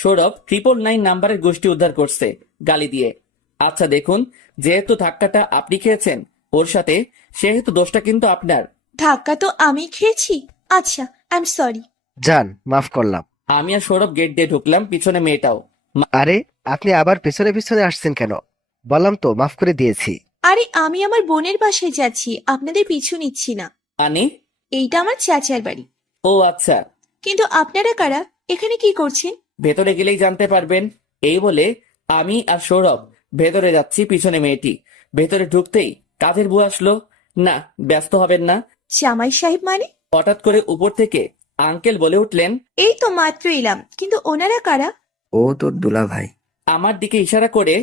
সৌরভ 999 নাম্বারের গোষ্ঠী উদ্ধার করছে গালি দিয়ে। আচ্ছা দেখুন, যেহেতু ধাক্কাটা আপনি খেয়েছেন ওর সাথে, সেহেতু দোষটা কিন্তু আপনার। ধাক্কা তো আমি খেয়েছি। আচ্ছা, আই এম সরি। যান, মাফ করলাম। আমি আর সৌরভ গেট দিয়ে ঢুকলাম, পিছনে মেয়েটাও। আরে, আপনি আবার পেছনে পেছনে আসছেন কেন? বললাম তো মাফ করে দিয়েছি। আরে আমি আমার বোনের বাসায় যাচ্ছি, আপনাদের পিছু নিচ্ছি না। মানে? এইটা আমার চাচার বাড়ি। ও আচ্ছা, কিন্তু আপনারা কারা? এখানে কি করছেন? ভেতরে গেলেই জানতে পারবেন। এই বলে আমি আর সৌরভ ভেতরে যাচ্ছি, পিছনে মেয়েটি। ভেতরে ঢুকতেই কাজের বুয়া আসলো। না, ব্যস্ত হবেন না। জামাই সাহেব মানে? হঠাৎ করে উপর থেকে আঙ্কেল বলে উঠলেন। এই তো মাত্র এলাম, কিন্তু ওনারা কারা? ও তোর দুলা ভাই। আমার দিকে ইশারা করে।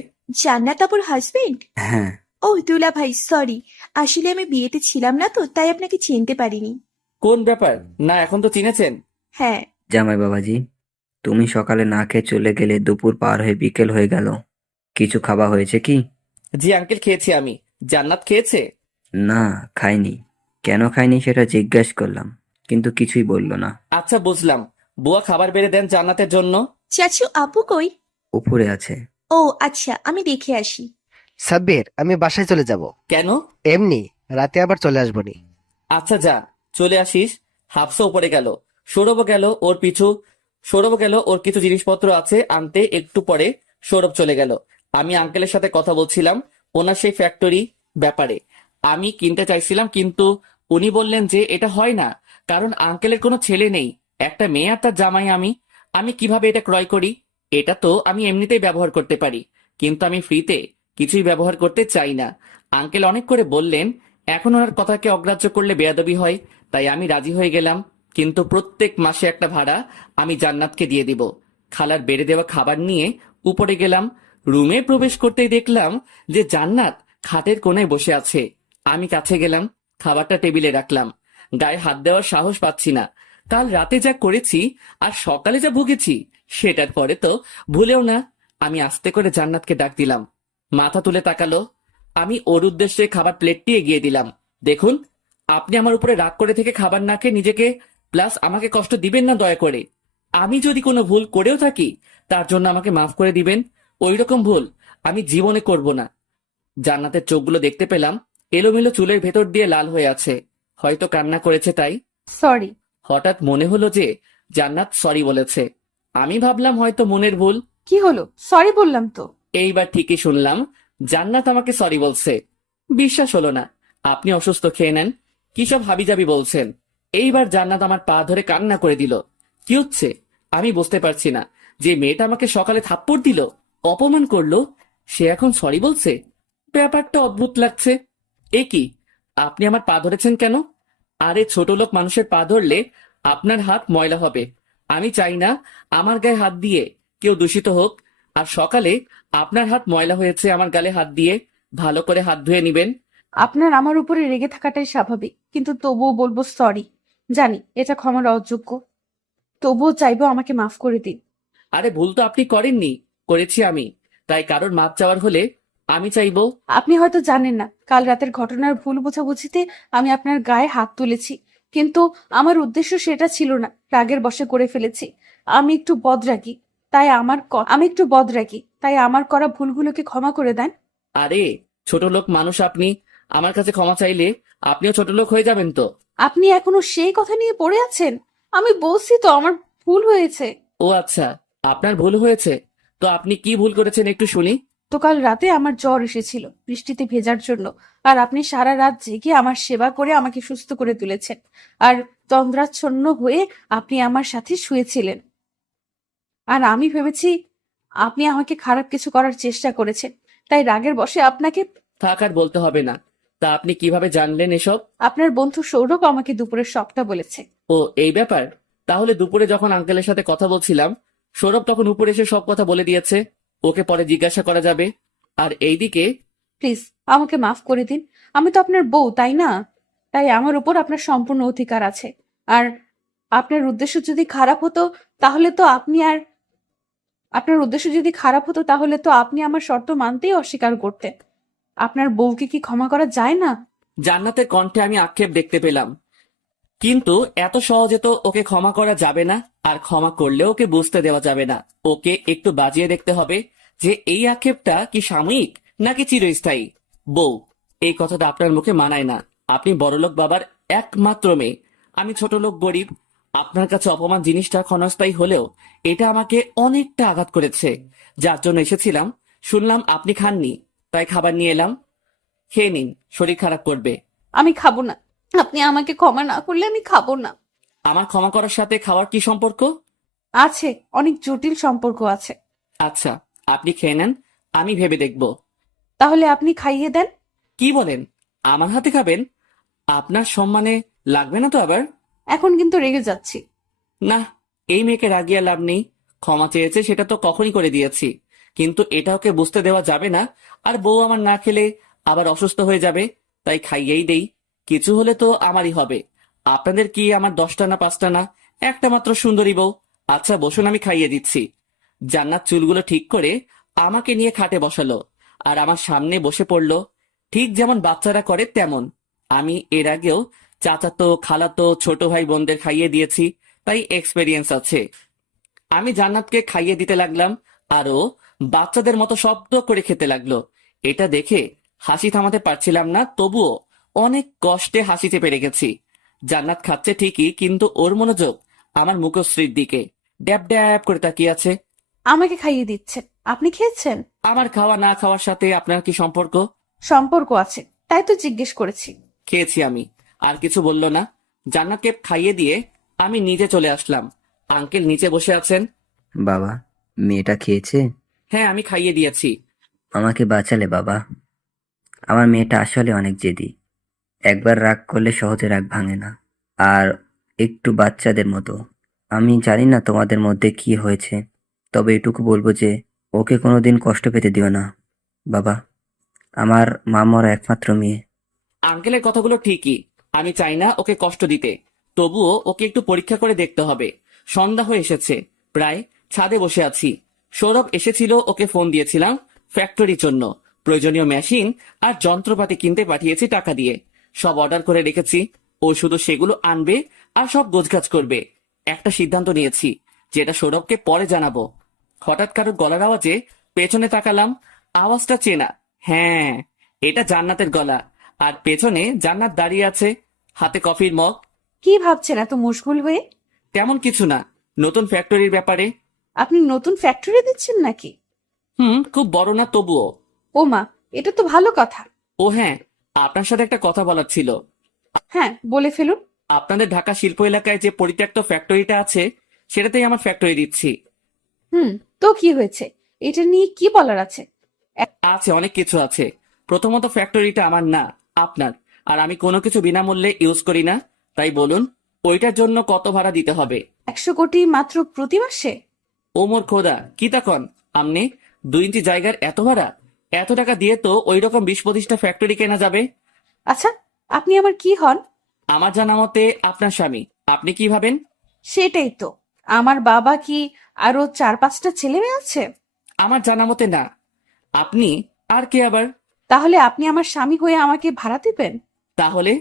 জান্নাত আপুর হাজবেন্ড? হ্যাঁ। ও দুলা ভাই, সরি, আসলে আমি বিয়েতে ছিলাম না তো, তাই আপনাকে চিনতে পারিনি। কোন ব্যাপার? না, এখন তো চিনেছেন। হ্যাঁ। জামাই বাবাজি, তুমি সকালে না খেয়ে চলে গেলে দুপুর পার হয়ে বিকেল হয়ে গেল। কিছু খাওয়া হয়েছে কি? জি আঙ্কেল, খেয়েছি আমি। জান্নাত খেয়েছে? না, খাইনি। কেন খাইনি সেটা জিজ্ঞেস করলাম, কিন্তু কিছুই বললো না। আচ্ছা বুঝলাম, বুয়া খাবার বেড়ে দেন জান্নাতের জন্য। চাচু আপু কই? উপরে আছে। ও আচ্ছা, আমি দেখে আসি। সাব্বির, আমি বাসায় চলে যাব। কেন? এমনি, রাতে আবার চলে আসবনি। আচ্ছা যা, চলে আসিস। হাফসা উপরে গেল, সৌরভও গেল ওর পিছু। সৌরভও গেল, ওর কিছু জিনিসপত্র আছে আনতে। একটু পরে সৌরভ চলে গেল। আমি আঙ্কেলের সাথে কথা বলছিলাম ওনার সেই ফ্যাক্টরি ব্যাপারে। আমি কিনতে চাইছিলাম, কিন্তু উনি বললেন যে এটা হয় না, কারণ আঙ্কেলের কোনো ছেলে নেই, একটা মেয়ে আর তার জামাই আমি। আমি কিভাবে এটা ক্রয় করি? এটা তো আমি এমনিতেই ব্যবহার করতে পারি, কিন্তু আমি ফ্রিতে কিছুই ব্যবহার করতে চাই না। আঙ্কেল অনেক করে বললেন, এখন ওনার কথাকে অগ্রাহ্য করলে বেয়াদবি হয়, তাই আমি রাজি হয়ে গেলাম। কিন্তু প্রত্যেক মাসে একটা ভাড়া আমি জান্নাতকে দিয়ে দিব। খালার বেড়ে দেওয়া খাবার নিয়ে উপরে গেলাম। রুমে প্রবেশ করতেই দেখলাম যে জান্নাত খাটের কোণায় বসে আছে। আমি কাছে গেলাম, খাবারটা টেবিলে রাখলাম। গায়ে হাত দেওয়ার সাহস পাচ্ছি না। কাল রাতে যা করেছি আর সকালে যা ভুগেছি, সেটার পরে তো ভুলেও না। আমি আস্তে করে জান্নাতকে ডাক দিলাম। মাথা তুলে তাকালো। আমি ওর উদ্দেশ্যে খাবার প্লেটটি এগিয়ে দিলাম। দেখুন, আপনি আমার উপরে রাগ করে থেকে খাবার না খেয়ে নিজেকে প্লাস আমাকে কষ্ট দিবেন না দয়া করে। আমি যদি কোনো ভুল করেও থাকি, তার জন্য আমাকে মাফ করে দিবেন। ওইরকম ভুল আমি জীবনে করব না। জান্নাতের চোখগুলো দেখতে পেলাম এলোমেলো, চুলের ভেতর দিয়ে লাল হয়ে আছে, হয়তো কান্না করেছে তাই। সরি। হঠাৎ মনে হলো যে জান্নাত সরি বলেছে। আমি ভাবলাম হয়তো মনের ভুল। কি হলো? সরি বললাম তো। এইবার ঠিকই শুনলাম, জান্নাত আমাকে সরি বলছে। বিশ্বাস হলো না। আপনি অসুস্থ, খেয়ে নেন। কি সব হাবিজাবি বলছেন? এইবার জান্নাত আমার পা ধরে কান্না করে দিল। কি হচ্ছে আমি বুঝতে পারছি না। যে মেয়েটা আমাকে সকালে থাপ্পড় দিল, অপমান করলো, সে এখন সরি বলছে। ব্যাপারটা অদ্ভুত লাগছে। এ কি, আপনি আমার পা ধরেছেন কেন? আরে ছোট লোক মানুষের পা ধরলে আপনার হাত ময়লা হবে। আমি চাই না আমার গায়ে হাত দিয়ে কেউ দূষিত হোক। আর সকালে আপনার হাত ময়লা হয়েছে আমার গালে হাত দিয়ে, ভালো করে হাত ধুয়ে নিবেন। আপনার আমার উপরে রেগে থাকাটাই স্বাভাবিক, কিন্তু তবুও বলবো সরি। জানি এটা ক্ষমার অযোগ্য, তবুও চাইবো আমাকে মাফ করে দিন। আরে ভুল তো আপনি করেননি, করেছি আমি। তাই কারোর মাপ চাওয়ার হলে আমি চাইবো। আপনি হয়তো জানেন না, কাল রাতের ঘটনার ভুল বোঝাবুঝিতে আমি আপনার গায়ে হাত তুলেছি, কিন্তু আমার উদ্দেশ্য সেটা ছিল না। রাগের বশে করে ফেলেছি। আমি একটু বদরাগী, তাই আমার করা ভুলগুলোকে ক্ষমা করে দেন। আরে ছোট লোক মানুষ আপনি, আমার কাছে ক্ষমা চাইলে আপনিও ছোট লোক হয়ে যাবেন তো। আপনি এখনো সেই কথা নিয়ে পড়ে আছেন? আমি বলছি তো আমার ভুল হয়েছে। ও আচ্ছা, আপনার ভুল হয়েছে। তো আপনি কি ভুল করেছেন একটু শুনি। তো কাল রাতে আমার জ্বর এসেছিল বৃষ্টিতে ভেজার জন্য, আর আপনি সারা রাত জেগে আমার সেবা করে আমাকে সুস্থ করে তুলেছেন। আর তন্দ্রাচ্ছন্ন হয়ে আপনি আমার সাথে শুয়েছিলেন, আর আমি ভেবেছি আপনি আমাকে খারাপ কিছু করার চেষ্টা করেছেন, তাই রাগের বশে আপনাকে। থাক, আর বলতে হবে না। তা আপনি কিভাবে জানলেন এসব? আপনার বন্ধু সৌরভ আমাকে দুপুরে সবটা বলেছে। ও এই ব্যাপার। তাহলে দুপুরে যখন আঙ্কেলের সাথে কথা বলছিলাম, সৌরভ তখন উপরে এসে সব কথা বলে দিয়েছে। ওকে পরে জিজ্ঞাসা করা যাবে। আর এইদিকে। প্লিজ আমাকে মাফ করে দিন। আমি তো আপনার বউ, তাই না? তাই আমার উপর আপনার সম্পূর্ণ অধিকার আছে। আর আপনার উদ্দেশ্য যদি খারাপ হতো তাহলে তো আপনি আর আপনার উদ্দেশ্য যদি খারাপ হতো তাহলে তো আপনি আমার শর্ত মানতেই অস্বীকার করতেন। আপনার বউকে কি ক্ষমা করা যায় না? জান্নাতের কণ্ঠে আমি আক্ষেপ দেখতে পেলাম। কিন্তু এত সহজে তো ওকে ক্ষমা করা যাবে না, আর ক্ষমা করলেও ওকে বুঝতে দেওয়া যাবে না। ওকে একটু বাজিয়ে দেখতে হবে যে এই আক্ষেপটা কি সাময়িক নাকি চিরস্থায়ী। বউ, এই কথাটা আপনার মুখে মানায় না। আপনি বড়লোক বাবার একমাত্র মেয়ে, আমি ছোট লোক গরিব। আপনার কাছে অপমান জিনিসটা ক্ষণস্থায়ী হলেও এটা আমাকে অনেকটা আঘাত করেছে। যার জন্য এসেছিলাম, শুনলাম আপনি খাননি, তাই খাবার নিয়ে এলাম। খেয়ে নিন, শরীর খারাপ করবে। আমি খাবো না। আপনি আমাকে ক্ষমা না করলে আমি খাবো না। আমার ক্ষমা করার সাথে খাওয়ার কি সম্পর্ক? আছে, অনেক জটিল সম্পর্ক আছে। আচ্ছা, আপনি খেয়ে নেন, আমি ভেবে দেখব। তাহলে আপনি খাইয়ে দেন। কি বলেন? আমার হাতে খাবেন? আপনার সম্মানে লাগবে না তো আবার? এখন কিন্তু রেগে যাচ্ছি। না, এই মেয়েকে রাগিয়ে লাভ নেই। ক্ষমা চেয়েছে সেটা তো কখনই করে দিয়েছি, কিন্তু এটা ওকে বুঝতে দেওয়া যাবে না। আর বউ আমার না খেলে আবার অসুস্থ হয়ে যাবে, তাই খাইয়েই দেই। কিছু হলে তো আমারই হবে। আপনাদের কি আমার 10টা না 5টা না, একটা মাত্র সুন্দরী বউ। আচ্ছা বসুন, আমি খাইয়ে দিচ্ছি। জান্নাত চুলগুলো ঠিক করে আমাকে নিয়ে খাটে বসালো, আর আমার সামনে বসে পড়লো, ঠিক যেমন বাচ্চারা করে তেমন। আমি এর আগেও চাচাতো, খালাতো, ছোট ভাই বোনদের খাইয়ে দিয়েছি, তাই এক্সপেরিয়েন্স আছে। আমি জান্নাতকে খাইয়ে দিতে লাগলাম, আর ও বাচ্চাদের মতো শব্দ করে খেতে লাগলো। এটা দেখে হাসি থামাতে পারছিলাম না, তবুও অনেক কষ্টে হাসি চেপে রেখেছি। জান্নাত খাচ্ছে ঠিকই, কিন্তু ওর মনোযোগ আমার মুখশ্রীর দিকে। ড্যাব ড্যাব করে তাকিয়ে আছে। আমাকে খাইয়ে দিচ্ছেন, আপনি খেয়েছেন? আমার খাওয়া না খাওয়ার সাথে আপনার কি সম্পর্ক? সম্পর্ক আছে, তাই তো জিজ্ঞেস করেছি। খেয়েছি আমি। আর কিছু বললো না। জান্নাতকে খাইয়ে দিয়ে আমি নিজে চলে আসলাম। আঙ্কেল নিচে বসে আছেন। বাবা, মেয়েটা খেয়েছে? হ্যাঁ, আমি খাইয়ে দিয়েছি। আমাকে বাঁচালে বাবা। আমার মেয়েটা আসলে অনেক জেদি। একবার রাগ করলে সহজে রাগ ভাঙে না। আর একটু বাচ্চাদের মতো। আমি জানি না তোমাদের মধ্যে কি হয়েছে, তবে এটুকু বলবো যে ওকে কোনোদিন কষ্ট পেতে দিও না বাবা। আমার মা মরা একমাত্র মেয়ে। আঙ্কেলের কথাগুলো ঠিকই, আমি চাই না ওকে কষ্ট দিতে। তবুও ওকে একটু পরীক্ষা করে দেখতে হবে। সন্ধ্যা হয়ে এসেছে, প্রায় ছাদে বসে আছি। সৌরভ এসেছিল, ওকে ফোন দিয়েছিলাম ফ্যাক্টরির জন্য। প্রয়োজনীয় মেশিন আর যন্ত্রপাতি কিনতে পাঠিয়েছি টাকা দিয়ে। সব অর্ডার করে রেখেছি। ও শুধু সেগুলো আনবে আর সব গোছগাছ করবে। একটা সিদ্ধান্ত নিয়েছি, যেটা সৌরভকে পরে জানাবো। হঠাৎ কারোর গলার আওয়াজে পেছনে তাকালাম। আওয়াজটা চেনা। হ্যাঁ, এটা জান্নাতের গলা। আর পেছনে জান্নাত দাঁড়িয়ে আছে, হাতে কফির মগ। কি ভাবছেন এত মশগুল হয়ে? তেমন কিছু না, নতুন ফ্যাক্টরির ব্যাপারে। আপনি নতুন ফ্যাক্টরি দিচ্ছেন নাকি? খুব বড় না, তবুও। ও মা, এটা তো ভালো কথা। ও হ্যাঁ, আপনার সাথে একটা কথা বলার ছিল। হ্যাঁ, বলে ফেলুন। আপনাদের ঢাকা শিল্প এলাকায় যে পরিত্যক্ত ফ্যাক্টরিটা আছে, সেটাতেই আমার ফ্যাক্টরি দিচ্ছি। হুম, তো কি হয়েছে? এটা নিয়ে কি বলার আছে? আছে, অনেক কিছু আছে। প্রথমত, ফ্যাক্টরিটা আমার না, আপনার। আর আমি কোনো কিছু বিনামূল্যে ইউজ করি না। তাই বলুন, ওইটার জন্য কত ভাড়া দিতে হবে? 100 কোটি মাত্র প্রতি মাসে? ও মোর খোদা, কি তখন আমনে 2 ইঞ্চি জায়গার এত ভাড়া? এত টাকা দিয়ে তো ওই রকম 20-25টা ফ্যাক্টরি কেনা যাবে। আচ্ছা, আপনি আমার কি হন? আমার জানা মতে আপনার স্বামী। আপনি কি ভাবেন? সেটাই তো। আমার বাবা কি আরো 4-5টা ছেলে মেয়ে আছে? আমার জানা মতে না। আপনি আর কে আবার? তাহলে আপনি আমার স্বামী হয়ে আমাকে ভাড়া দিবেন? তাহলে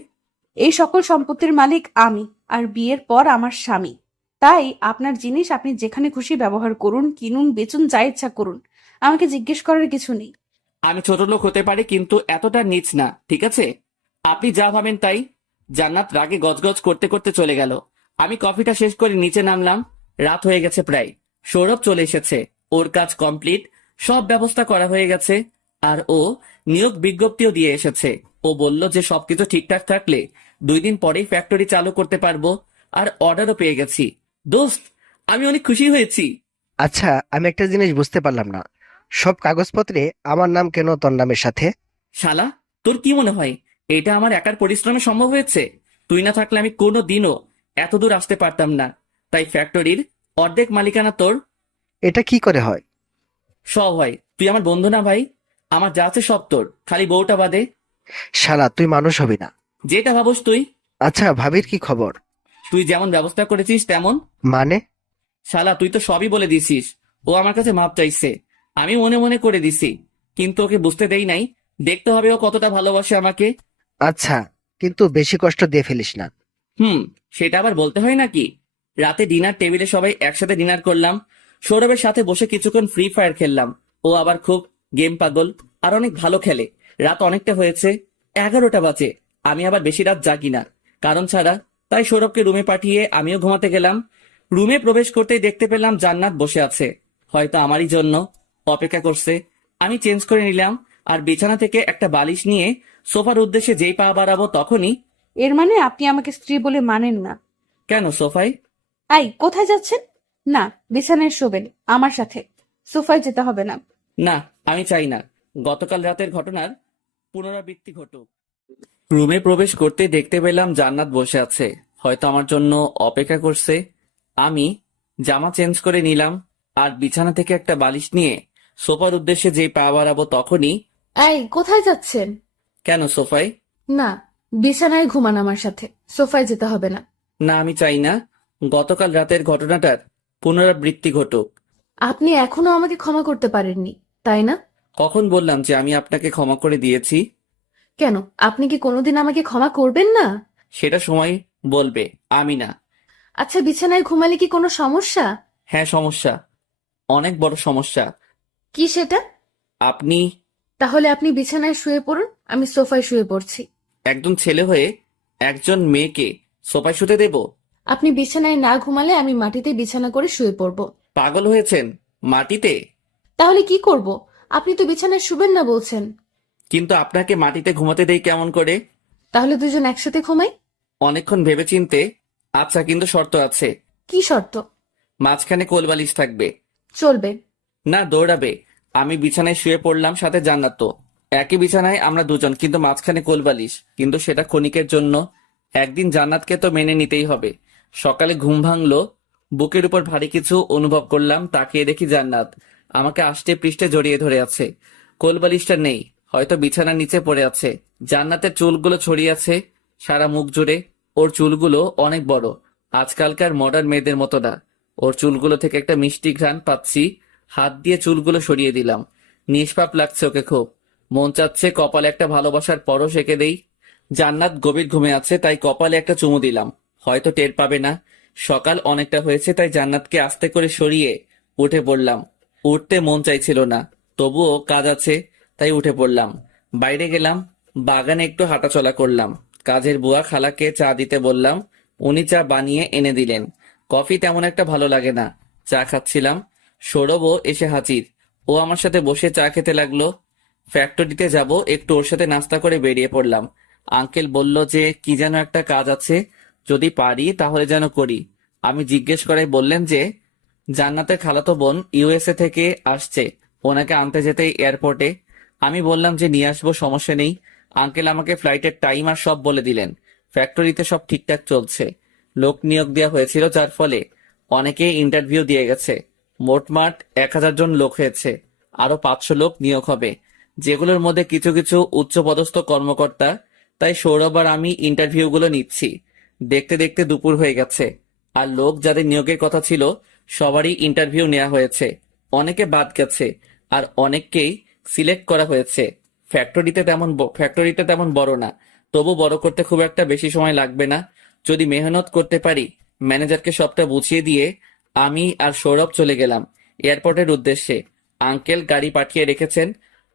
এই সকল সম্পত্তির মালিক আমি, আর বিয়ের পর আমার স্বামী। তাই আপনার জিনিস আপনি যেখানে খুশি ব্যবহার করুন, কিনুন, বেচুন, যা ইচ্ছা করুন। আমাকে জিজ্ঞেস করার কিছু নেই। আমি ছোট লোক হতে পারি, কিন্তু এতটা নীচ না, ঠিক আছে? আপনি যা ভাবেন তাই। জান্নাত রাগে গজগজ করতে করতে চলে গেল। আমি কফিটা শেষ করে নিচে নামলাম। রাত হয়ে গেছে প্রায়। সৌরভ চলে এসেছে, ওর কাজ কমপ্লিট, সব ব্যবস্থা করা হয়ে গেছে। আর ও নিয়োগ বিজ্ঞপ্তিও দিয়ে এসেছে। ও বলল যে সবকিছু ঠিকঠাক থাকলে 2 দিন পরেই ফ্যাক্টরি চালু করতে পারবো। আর অর্ডারও পেয়ে গেছি। দোস্ত, আমি অনেক খুশি হয়েছি। আচ্ছা, আমি একটা জিনিস বুঝতে পারলাম না, সব কাগজপত্রে আমার নাম কেন তোর নামের সাথে? শালা, তোর কি মনে হয় এটা আমার একার পরিশ্রমে সম্ভব হয়েছে? তুই না থাকলে আমি কোনো দিনও এত দূর আসতে পারতাম না। তাই ফ্যাক্টরির অর্ধেক মালিকানা তোর। এটা কি করে হয়? সব হয়, তুই আমার বন্ধু না ভাই? আমার যা আছে সব তোর, খালি বউটা বাদে। শালা, তুই মানুষ হবি না। যেটা ভাবস তুই। আচ্ছা, ভাবির কি খবর? তুই যেমন ব্যবস্থা করেছিস তেমন। মানে? শালা, তুই তো সবই বলে দিছিস। ও আমার কাছে মাপ চাইছে, আমি মনে মনে করে দিছি, কিন্তু ওকে বুঝতে দেই নাই। দেখতে হবে ও কতটা ভালোবাসে আমাকে। আচ্ছা, কিন্তু বেশি কষ্ট দিয়ে ফেলিস না। হুম, সেটা আবার বলতে হয় নাকি? রাতে ডিনার টেবিলে সবাই একসাথে ডিনার করলাম। সৌরভের সাথে বসে কিছুক্ষণ ফ্রি ফায়ার খেললাম। ও আবার খুব গেম পাগল, আর অনেক ভালো খেলে। রাত অনেকটা হয়েছে, 11টা বাজে। আমি আবার বেশি রাত জাগি না, কারণ ছাড়া। তাই সৌরভকে রুমে পাঠিয়ে আমিও ঘুমাতে গেলাম। রুমে প্রবেশ করতেই দেখতে পেলাম জান্নাত বসে আছে, হয়তো আমারই জন্য অপেক্ষা করছে। আমি চেঞ্জ করে নিলাম, আর বিছানা থেকে একটা বালিশ নিয়ে সোফার উদ্দেশ্যে যেই পা বাড়াবো তখনই। এর মানে আপনি আমাকে স্ত্রী বলে মানেন না? কেন সোফায়? আই, কোথায় যাচ্ছেন? না, বিছানায় শোবেন আমার সাথে, সোফায় যেতে হবে না। না, আমি চাই না গতকাল রাতের ঘটনার পুনরাবৃত্তি ঘটুক। রুমে প্রবেশ করতে দেখতে পেলাম জান্নাত বসে আছে, হয়তো আমার জন্য অপেক্ষা করছে। আমি জামা চেঞ্জ করে নিলাম, আর বিছানা থেকে একটা বালিশ নিয়ে সোফার উদ্দেশ্যে যেই পা বাড়াবো তখনই। আই, কোথায় যাচ্ছেন? কেন সোফায়? না, বিছানায় ঘুমান আমার সাথে, সোফায় যেতে হবে না। না, আমি চাই না গতকাল রাতের ঘটনাটার পুনরাবৃত্তি ঘটুক। আপনি এখনো আমাকে ক্ষমা করতে পারেননি, তাই না? কখন বললাম যে আমি আপনাকে ক্ষমা করে দিয়েছি? কেন, আপনি কি কোনোদিন আমাকে ক্ষমা করবেন না? সেটা সময় বলবে, আমি না। আচ্ছা, বিছানায় ঘুমালে কি কোনো সমস্যা? হ্যাঁ, সমস্যা, অনেক বড় সমস্যা। কি সেটা? আপনি তাহলে আপনি বিছানায় শুয়ে পড়ুন, আমি সোফায় শুয়ে পড়ছি। একজন ছেলে হয়ে একজন মেয়েকে সোফায় শুতে দেব? আপনি বিছানায় না ঘুমালে আমি মাটিতে বিছানা করে শুয়ে পড়ব। পাগল হয়েছেন? মাটিতে? তাহলে কি করব? আপনি তো বিছানায় শুবেন না বলছেন। কিন্তু আপনাকে মাটিতে ঘুমাতে দেই কেমন করে? তাহলে দুজন একসাথে ঘুমাই। অনেকক্ষণ ভেবেচিন্তে। আচ্ছা, কিন্তু শর্ত আছে। কি শর্ত? মাঝখানে কোলবালিশ থাকবে। চলবে। না, দৌড়াবে। আমি বিছানায় শুয়ে পড়লাম, সাথে জান্নাত। তো একই বিছানায় আমরা দুজন, কিন্তু মাঝখানে কোলবালিশ। কিন্তু সেটা ক্ষণিকের জন্য। একদিন জান্নাতকে তো মেনে নিতেই হবে। সকালে ঘুম ভাঙলো, বুকের উপর ভারী কিছু অনুভব করলাম। তাকিয়ে দেখি জান্নাত আমাকে আষ্টে পৃষ্ঠে জড়িয়ে ধরে আছে। কোলবালিশটা নেই, হয়তো বিছানার নিচে পড়ে আছে। জান্নাতের চুলগুলো ছড়িয়ে আছে সারা মুখ জুড়ে। ওর চুলগুলো অনেক বড়, আজকালকার মডার্ন মেয়েদের মতো না। ওর চুলগুলো থেকে একটা মিষ্টি ঘ্রাণ পাচ্ছি। হাত দিয়ে চুলগুলো সরিয়ে দিলাম। নিষ্পাপ লাগছে ওকে খুব। মন চাচ্ছে কপালে একটা ভালোবাসার পরশ এঁকে দেই। জান্নাত গভীর ঘুমে আছে, তাই কপালে একটা চুমু দিলাম। হয়তো টের পাবে না। সকাল অনেকটা হয়েছে, তাই জান্নাতকে আস্তে করে সরিয়ে উঠে পড়লাম। উঠতে মন চাইছিল না, তবুও কাজ আছে, তাই উঠে পড়লাম। বাইরে গেলাম, বাগানে একটু হাঁটাচলা করলাম। কাজের বুয়া খালাকে চা দিতে বললাম, উনি চা বানিয়ে এনে দিলেন। কফি তেমন একটা ভালো লাগে না। চা খাচ্ছিলাম, সৌরভও এসে হাজির। ও আমার সাথে বসে চা খেতে লাগলো। ফ্যাক্টরিতে যাব, একটু ওর সাথে নাস্তা করে বেরিয়ে পড়লাম। আঙ্কেল বলল যে কি যেন একটা কাজ আছে, যদি পারি তাহলে যেন করি। আমি জিজ্ঞেস করাই বললেন যে জান্নাতের খালাতো বোন ইউএসএ থেকে আসছে, ওনাকে আনতে যেতে এয়ারপোর্টে। আমি বললাম যে নিয়ে আসবো, সমস্যা নেই। আঙ্কেল আমাকে ফ্লাইটের টাইম আর সব বলে দিলেন। ফ্যাক্টরিতে সব ঠিকঠাক চলছে। লোক নিয়োগ দেওয়া হয়েছিল, যার ফলে অনেকে ইন্টারভিউ দিয়ে গেছে। মোটমাট 1000 জন লোক হয়েছে, আরো 500 লোক নিয়োগ হবে, যেগুলোর মধ্যে কিছু কিছু উচ্চপদস্থ কর্মকর্তা। তাই সৌরভ আর আমি ইন্টারভিউগুলো নিচ্ছি। দেখতে দেখতে দুপুর হয়ে গেছে, আর লোক যাদের নিয়োগের কথা ছিল সবারই ইন্টারভিউ নেওয়া হয়েছে। অনেকে বাদ গেছে, আর অনেককেই সিলেক্ট করা হয়েছে। ফ্যাক্টরিটা তেমন বড় না, তবু বড় করতে খুব একটা বেশি সময় লাগবে না। যদি মেহনত করতে পারি। ম্যানেজারকে সবটা বুঝিয়ে দিয়ে আমি আর সৌরভ চলে গেলাম এয়ারপোর্টের উদ্দেশ্যে। আঙ্কেল গাড়ি পাঠিয়ে রেখেছেন,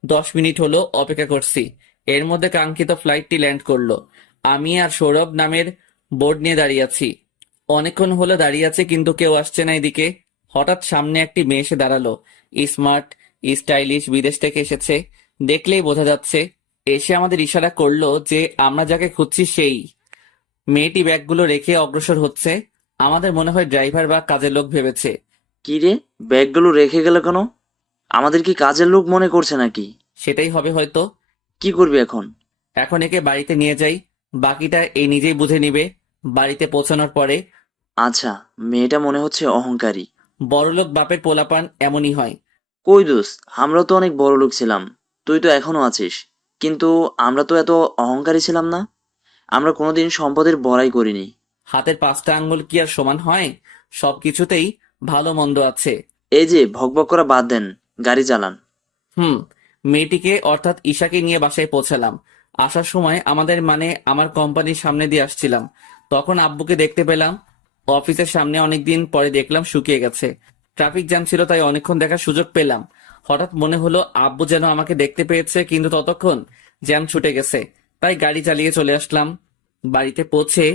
10 মিনিট হলো অপেক্ষা করছি। এর মধ্যে কাঙ্ক্ষিত ফ্লাইটটি ল্যান্ড করলো। আমি আর সৌরভ নামের বোর্ড নিয়ে দাঁড়িয়ে আছি। অনেকক্ষণ হলো দাঁড়িয়ে আছে, কিন্তু কেউ আসছে না এদিকে। হঠাৎ সামনে একটি মেয়ে এসে দাঁড়ালো। স্মার্ট, স্টাইলিশ, বিদেশ থেকে এসেছে, দেখলেই বোঝা যাচ্ছে। এসে আমাদের ইশারা করলো যে আমরা যাকে খুঁজছি সেই। মেয়েটি ব্যাগগুলো রেখে অগ্রসর হচ্ছে। আমাদের মনে হয় ড্রাইভার বা কাজের লোক ভেবেছে। কি রে, ব্যাগগুলো রেখে গেল কেন? আমাদের কি কাজের লোক মনে করছে নাকি? সেটাই হবে হয়তো। কি করবি এখন? এখন একে বাড়িতে নিয়ে যাই, বাকিটা এই নিজেই বুঝে নিবে বাড়িতে পৌঁছানোর পরে। আচ্ছা, মেয়েটা মনে হচ্ছে অহংকারী। বড়লোক বাপের পোলাপান এমনই হয়। কই দোস, আমরা তো অনেক বড় লোক ছিলাম, তুই তো এখনো আছিস। কিন্তু আমরা তো এত অহংকারী ছিলাম না। আমরা কোনোদিন সম্পদের বড়াই করিনি। হাতের 5টা আঙ্গুল কি আর সমান হয়? সবকিছুতেই ভালো মন্দ আছে। এই যে ভকভক করা বাদ দেন, গাড়ি চালান। হুম। মেয়েটিকে অর্থাৎ ঈশাকে নিয়ে বাসায় পৌঁছালাম। আসার সময় আমার কোম্পানির সামনে দিয়ে আসছিলাম, তখন আব্বুকে দেখতে পেলাম। অফিসের সামনে অনেকদিন পরে দেখলাম শুকিয়ে গেছে। ট্রাফিক জ্যাম ছিল তাই অনেকক্ষণ দেখার সুযোগ পেলাম। হঠাৎ মনে হলো আব্বু যেন আমাকে দেখতে পেয়েছে, কিন্তু ততক্ষণ জ্যাম ছুটে গেছে, তাই গাড়ি চালিয়ে চলে আসলাম। বাড়িতে পৌঁছে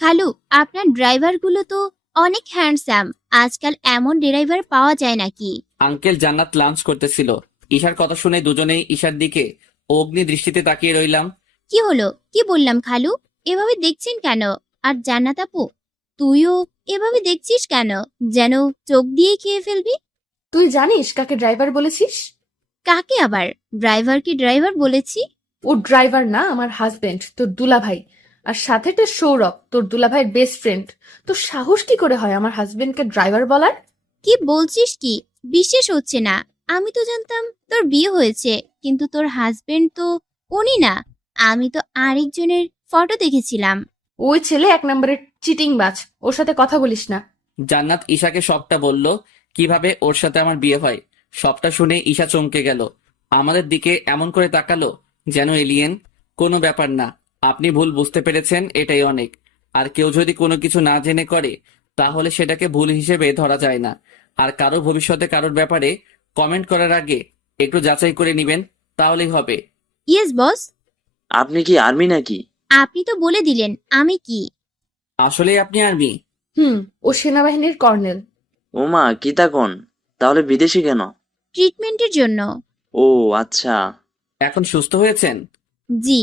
খালু, আপনার ড্রাইভারগুলো তো অনেক হ্যান্ডসাম। আজকাল এমন ড্রাইভার পাওয়া যায় নাকি? আঙ্কেল জান্নাত লাঞ্চ করতেছিল। ঈশার কথা শুনে দুজনেই ঈশার দিকে অগ্নি দৃষ্টিতে তাকিয়ে রইলাম। কি হলো? কি বললাম খালু? এভাবে দেখছেন কেন? আর জান্নাত আপু, তুইও এভাবে দেখছিস কেন? যেন চোখ দিয়ে খেয়ে ফেলবি। তুই জানিস কাকে ড্রাইভার বলেছিস? কাকে আবার? ড্রাইভারকে ড্রাইভার বলেছি? ও ড্রাইভার না, আমার হাজবেন্ড, তোর দুলাভাই। আর সাথে একটা সৌরভ, তোর দুলাভাইয়ের বেস্ট ফ্রেন্ড। তোর সাহস কি করে হয় আমার হাজবেন্ডকে ড্রাইভার বলার? কি বলছিস কি? বিশ্বাস হচ্ছে না। আমি তো জানতাম তোর বিয়ে হয়েছে, কিন্তু তোর হাজবেন্ড তো উনি না। আমি তো আরেকজনের ফটো দেখেছিলাম। ওই ছেলে এক নম্বরের চিটিং বাজ, ওর সাথে কথা বলিস না। জান্নাত ঈশাকে সবটা বলল, কিভাবে ওর সাথে আমার বিয়ে হয়। সবটা শুনে ঈশা চমকে গেল। আমাদের দিকে এমন করে তাকালো যেন এলিয়েন। কোনো ব্যাপার না, আপনি ভুল বুঝতে পেরেছেন, এটাই অনেক। আর কেউ যদি কোনো কিছু না জেনে করে তাহলে সেটাকে ভুল হিসেবে ধরা যায় না। আর কারো ভবিষ্যতে কারোর ব্যাপারে কমেন্ট করার আগে একটু যাচাই করে নিবেন, তাহলেই হবে। Yes boss. আপনি কি আর্মি নাকি? আপনি তো বলে দিলেন আমি কি। আসলে আপনি আর্মি? ও সেনাবাহিনীর কর্নেল। ওমা, কি তা কোন? তাহলে বিদেশি কেন? ট্রিটমেন্টের জন্য। ও আচ্ছা। এখন সুস্থ হয়েছেন? জি।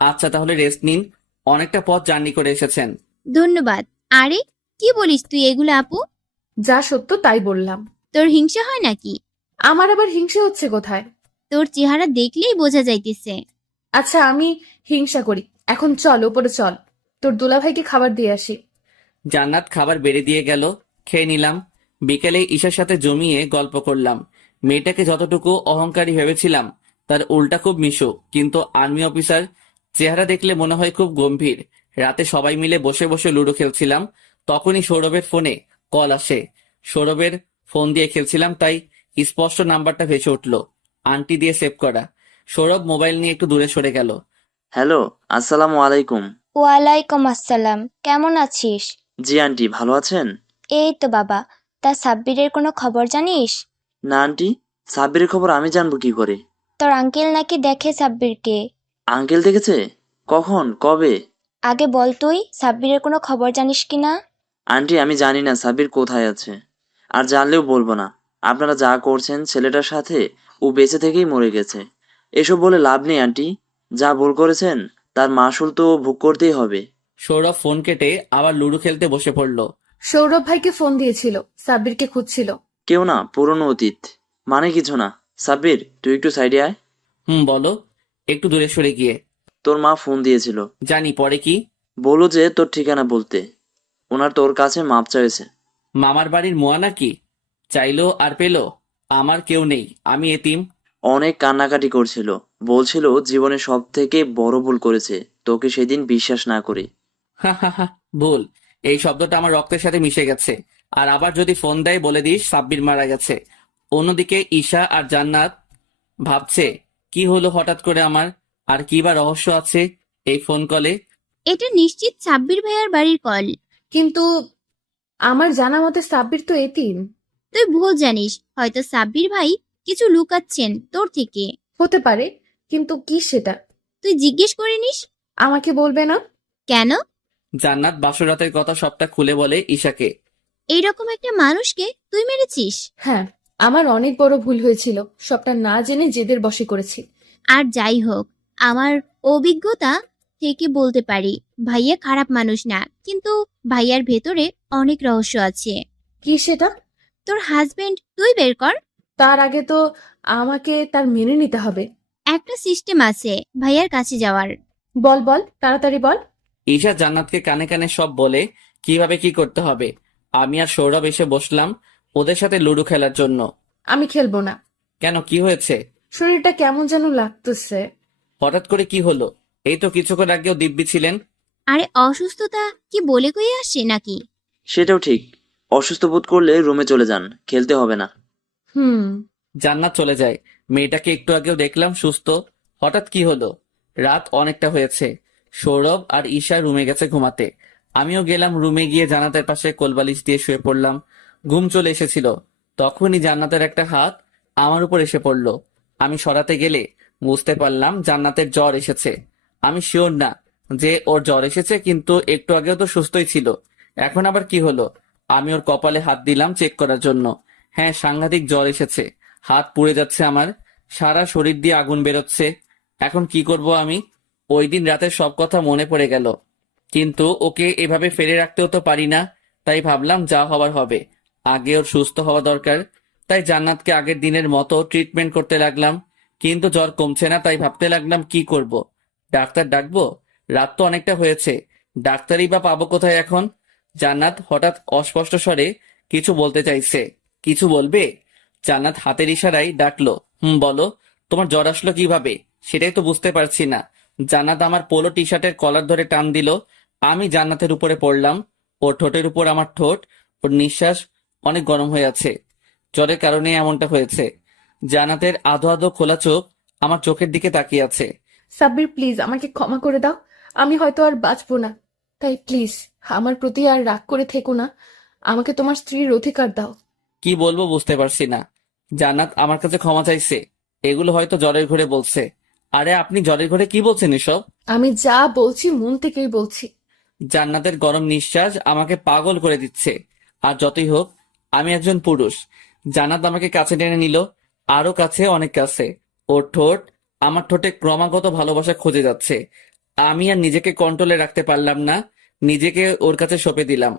আচ্ছা, তাহলে রেস্ট নিন, অনেকটা পথ জার্নি করে এসেছেন। ধন্যবাদ। আরে কি বলিস তুই এগুলো আপু? যা সত্য তাই বললাম। তোর হিংসা হয় নাকি? আমার আবার হিংসে হচ্ছে কোথায়? তোর চেহারা দেখলেই বোঝা যাইতেছে। আচ্ছা, আমি হিংসা করি? এখন চল ওপরে চল, তোর দুলাভাইকে খাবার দিয়ে আসি। জান্নাত খাবার বেড়ে দিয়ে গেল, খেয়ে নিলাম। বিকেলে ঈশার সাথে জমিয়ে গল্প করলাম। মেয়েটাকে যতটুকু অহংকারী ভেবেছিলাম তার উল্টা খুব মিশুক, কিন্তু আর্মি অফিসার। চেহারা দেখলে মনে হয় খুব গম্ভীর। রাতে সবাই মিলে বসে বসে লুডো খেলছিলাম, তখনই সৌরভের ফোনে কল আসে। সৌরভের ফোন দিয়ে খেলছিলাম তাই স্পষ্ট নাম্বারটা ভেসে উঠল, আন্টি দিয়ে সেভ করা। সৌরভ মোবাইল নিয়ে একটু দূরে সরে গেল। হ্যালো, আসসালামু আলাইকুম। ওয়ালাইকুম আসসালাম। কেমন আছিস? জি আন্টি, ভালো আছেন? এই তো বাবা। তা সাব্বিরের কোনো খবর জানিস? না আন্টি, সাব্বিরের খবর আমি জানবো কি করে? তোর আঙ্কেল নাকি দেখে সাব্বিরকে। আঙ্কেল দেখেছে? কখন, কবে? আগে বল তুই, সাব্বিরের কোনো খবর জানিস কি না? আন্টি, আমি জানি না সাব্বির কোথায় আছে, আর জানলেও বলবো না। আপনারা যা করছেন ছেলেটার সাথে, ও বেঁচে থেকেই মরে গেছে। এসব বলে লাভ নেই আন্টি। যা ভুল করেছেন তার মাসুল তো ভোগ করতেই হবে। সৌরভ ফোন কেটে আবার লুডো খেলতে বসে পড়ল। সৌরভ ভাইকে ফোন দিয়েছিল, সাব্বিরকে খুঁজছিল। কেউ না, পুরনো অতীত, মানে কিছু না। সাব্বির, তুই একটু সাইডে আয়। বলো। একটু দূরে সরে গিয়ে। তোর মা ফোন দিয়েছিল। জানি, পরে কি? বলো যে তোর ঠিকানা বলতে। ওনার তোর কাছে মাপ চাইছে। মামার বাড়ির মোয়া নাকি? চাইলো আর পেলো? আমার কেউ নেই, আমি এতিম। অনেক কান্নাকাটি করছিল, বলছিল জীবনে সব থেকে বড় ভুল করেছে তোকে সেদিন বিশ্বাস না করে। হা হা হা। ভুল, এই শব্দটা আমার রক্তের সাথে মিশে গেছে। আর আবার যদি ফোন দেয় বলে দিস সাব্বির মারা গেছে। অন্যদিকে ঈশা আর জান্নাত ভাবছে কি হলো হঠাৎ করে আমার, আর কি বা রহস্য আছে এই ফোন কলে। এটা নিশ্চিত সাব্বির ভাইয়ার বাড়ির কল। কিন্তু আমার জানা মতে সাব্বির তো এতিম। তুই ভুল জানিস, হয়তো সাব্বির ভাই কিছু লুকাচ্ছেন তোর থেকে। হতে পারে, কিন্তু কি সেটা? তুই জিজ্ঞেস করে নিস। আমাকে বলবে না? কেন? জান্নাত বাসরাতের কথা সবটা খুলে বলে ঈশাকে। এইরকম একটা মানুষকে তুই মেরেছিস? হ্যাঁ, আমার অনেক বড় ভুল হয়েছিল, সবটা না জেনে জেদের বশে করেছি। আর যাই হোক, আমার অভিজ্ঞতা থেকে বলতে পারি ভাইয়া খারাপ মানুষ না, কিন্তু ভাইয়ার ভেতরে অনেক রহস্য আছে। কি সেটা? তোর হাজবেন্ড তুই বের কর। তার আগে তো আমাকে তার মেনে নিতে হবে। একটা সিস্টেম আছে ভাইয়ার কাছে যাওয়ার। বল বল, তাড়াতাড়ি বল। ঈশা জান্নাতকে কানে কানে সব বলে কিভাবে কি করতে হবে। আমি আর সৌরভ এসে বসলাম ওদের সাথে লুডো খেলার জন্য। আমি খেলবো না। কেন, কি হয়েছে? শরীরটা কেমন যেন লাগতেছে। হঠাৎ করে কি হলো? এই তো কিছুক্ষণ আগেও দিব্যি ছিলেন। আরে অসুস্থতা কি বলে কয়ে আসে নাকি? সেটাও ঠিক, অসুস্থ বোধ করলে রুমে চলে যান, খেলতে হবে না। জান্নাত চলে যায়। মেয়েটাকে একটু আগেও দেখলাম সুস্থ, হঠাৎ কি হলো? রাত অনেকটা হয়েছে। সৌরভ আর ঈশা রুমে গেছে ঘুমাতে। আমিও গেলাম রুমে, গিয়ে জান্নাতের পাশে কোলবালিশ দিয়ে শুয়ে পড়লাম। ঘুম চলে এসেছিল। তখনই জান্নাতের একটা হাত আমার উপর এসে পড়ল। আমি সরাতে গেলে বুঝতে পারলাম জান্নাতের জ্বর এসেছে। আমি শিওর না যে ওর জ্বর এসেছে, কিন্তু একটু আগেও তো সুস্থই ছিল। এখন আবার কি হলো? আমি ওর কপালে হাত দিলাম চেক করার জন্য। হ্যাঁ, সাংঘাতিক জ্বর এসেছে। হাত পুড়ে যাচ্ছে আমার, সারা শরীর দিয়ে আগুন বেরোচ্ছে। এখন কি করব আমি? ওই দিন রাতের সব কথা মনে পড়ে গেল, কিন্তু ওকে এভাবে ফেলে রাখতেও তো পারি না। তাই ভাবলাম যা হবার হবে, আগে ওর সুস্থ হওয়া দরকার। তাই জান্নাতকে আগের দিনের মতো ট্রিটমেন্ট করতে লাগলাম, কিন্তু জ্বর কমছে না। তাই ভাবতে লাগলাম কি করব। ডাক্তার ডাকবো? রাত তো অনেকটা হয়েছে, ডাক্তারই বা পাবো কোথায় এখন? জান্নাত হঠাৎ অস্পষ্ট স্বরে কিছু বলতে চাইছে। কিছু বলবে? জান্নাত হাতের ইশারায় ডাকলো, বলো। তোমার জ্বর আসলো কিভাবে সেটাই তো বুঝতে পারছি না। জান্নাত আমার পোলো টি শার্টের কলার ধরে টান দিল। আমি জান্নাতের উপরে পড়লাম, ওর ঠোঁটের উপর আমার ঠোঁট। ওর নিঃশ্বাস অনেক গরম হয়ে আছে, জ্বরের কারণে এমনটা হয়েছে। জান্নাতের আধো আধো খোলা চোখ আমার চোখের দিকে তাকিয়ে আছে। সাব্বির প্লিজ আমাকে ক্ষমা করে দাও। আমি হয়তো আর বাঁচবো না, তাই প্লিজ আমার প্রতি আর রাগ করে থেকো না। আমাকে তোমার স্ত্রীর অধিকার দাও। কি বলবো বুঝতে পারছি না। জান্নাত আমার কাছে ক্ষমা চাইছে, এগুলো হয়তো জ্বরের ঘরে বলছে। আরে আপনি জ্বরের ঘরে কি বলছেন এসব? আমি যা বলছি মন থেকেই বলছি। জান্নাতের গরম নিঃশ্বাস আমাকে পাগল করে দিচ্ছে। আর যতই হোক, আমি একজন পুরুষ। জান্নাত আমাকে কাছে টেনে নিল, আরো কাছে, অনেক কাছে। ওর ঠোঁট আমার ঠোঁটে ক্রমাগত ভালোবাসা খুঁজে যাচ্ছে। আমি আর নিজেকে কন্ট্রোলে রাখতে পারলাম না, নিজেকে ওর কাছে সঁপে দিলাম।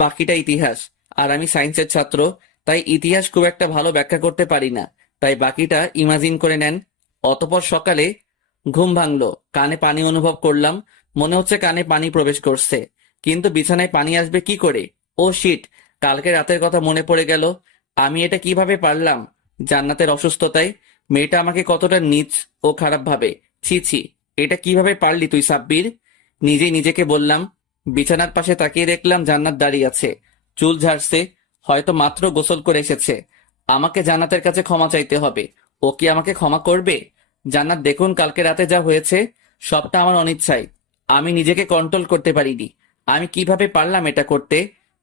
বাকিটা ইতিহাস। আর আমি সায়েন্সের ছাত্র, তাই ইতিহাস খুব একটা ভালো ব্যাখ্যা করতে পারি না। তাই বাকিটা ইমাজিন করে নেন। অতঃপর সকালে ঘুম ভাঙলো, কানে পানি অনুভব করলাম। মনে হচ্ছে কানে পানি প্রবেশ করছে, কিন্তু বিছানায় পানি আসবে কি করে? ও শিট, কালকে রাতের কথা মনে পড়ে গেল। আমি এটা কিভাবে পারলাম? জান্নাতের অসুস্থতায় মেয়েটা আমাকে কতটা নীচ ও খারাপ ভাবে। ছি ছি, এটা কিভাবে পারলি তুই সাব্বির? নিজেই নিজেকে বললাম। বিছানার পাশে তাকিয়ে দেখলাম জান্নাত দাঁড়িয়ে আছে, চুল ঝাড়ছে, হয়তো মাত্র গোসল করে এসেছে। আমাকে জান্নাতের কাছে ক্ষমা চাইতে হবে। ও কি আমাকে ক্ষমা করবে? জান্নাত দেখুন, কালকে রাতে যা হয়েছে সবটা আমার অনিচ্ছায়। আমি নিজেকে কন্ট্রোল করতে পারিনি। আমি কিভাবে পারলাম এটা করতে?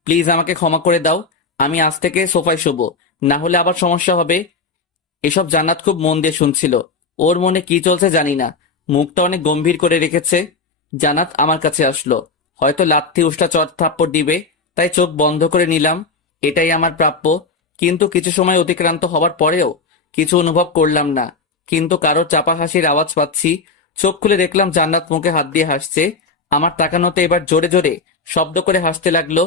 প্লিজ আমাকে ক্ষমা করে দাও। আমি আজ থেকে সোফায় শোবো, না হলে আবার সমস্যা হবে। এসব জান্নাত খুব মন দিয়ে শুনছিল। ওর মনে কি চলছে জানি না, মুখটা অনেক গম্ভীর করে রেখেছে। জান্নাত আমার কাছে আসলো, হয়তো লাথি উষ্টা চট থাপ্পড় দিবে, তাই চোখ বন্ধ করে নিলাম। এটাই আমার প্রাপ্য। কিন্তু কিছু সময় অতিক্রান্ত হবার পরেও কিছু অনুভব করলাম না, কিন্তু কারো চাপা হাসির আওয়াজ পাচ্ছি। চোখ খুলে দেখলাম জান্নাত মুখে হাত দিয়ে হাসছে। আমার তাকানোতে এবার জোরে জোরে শব্দ করে হাসতে লাগলো।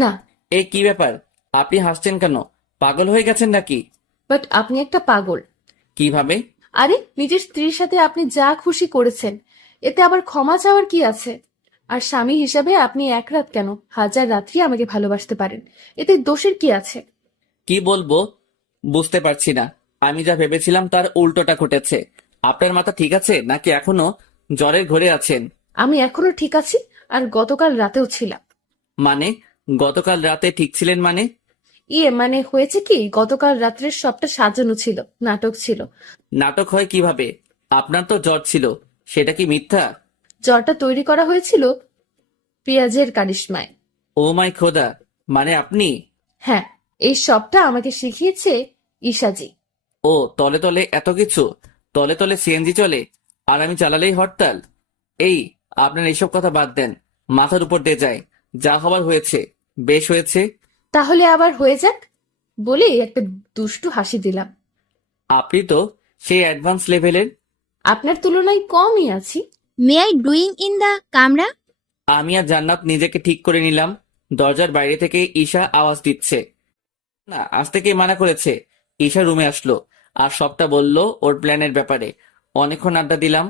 না, এই কি ব্যাপার? আপনি হাসছেন কেন? পাগল হয়ে গেছেন নাকি? বাট আপনি একটা পাগল। কিভাবে? আরে নিজের স্ত্রীর সাথে আপনি যা খুশি করেছেন, এতে আবার ক্ষমা চাওয়ার কি আছে? আর স্বামী হিসাবে আপনি এক রাত কেন, হাজার রাত্রি আমাকে ভালোবাসতে পারেন, এতে দোষের কি আছে? কি বলবো বুঝতে পারছি না। আমি যা ভেবেছিলাম তার উল্টোটা ঘটেছে। আপনার মাথা ঠিক আছে নাকি এখনো জ্বরের ঘরে আছেন? আমি এখনো ঠিক আছি, আর গতকাল রাতেও ছিলাম। মানে গতকাল রাতে ঠিক ছিলেন মানে? মানে হয়েছে কি, গতকাল রাত্রের সবটা সাজানো ছিল, নাটক ছিল। নাটক হয় কিভাবে? আপনার তো জ্বর ছিল, সেটা কি মিথ্যা? জ্বরটা তৈরি করা হয়েছিল পেঁয়াজের কারিশমায়। ও মাই খোদা, মানে আপনি? হ্যাঁ, এই সবটা আমাকে শিখিয়েছে ঈশাজি। ও, তলে তলে এত কিছু। তলে তলে সিএনজি চলে, আর আমি চালালেই হরতাল। এই, আপনার এইসব কথা বাদ দেন, মাথার উপর দিয়ে যায়। যা হবার হয়েছে, বেশ হয়েছে। তাহলে আবার হয়ে যাক বলে একটা দুষ্টু হাসি দিলাম। আপনি তো সেই অ্যাডভান্স লেভেলের। আপনার তুলনায় কমই আছি। May I doing in the কামরা? আমি আর জান্নাত নিজেকে ঠিক করে নিলাম। দরজার বাইরে থেকে ঈশা আওয়াজ দিচ্ছে। না, আজ থেকে মানা করেছে। ঈশা রুমে আসলো আর সবটা বলল ওর প্ল্যানের ব্যাপারে। অনেকক্ষণ আড্ডা দিলাম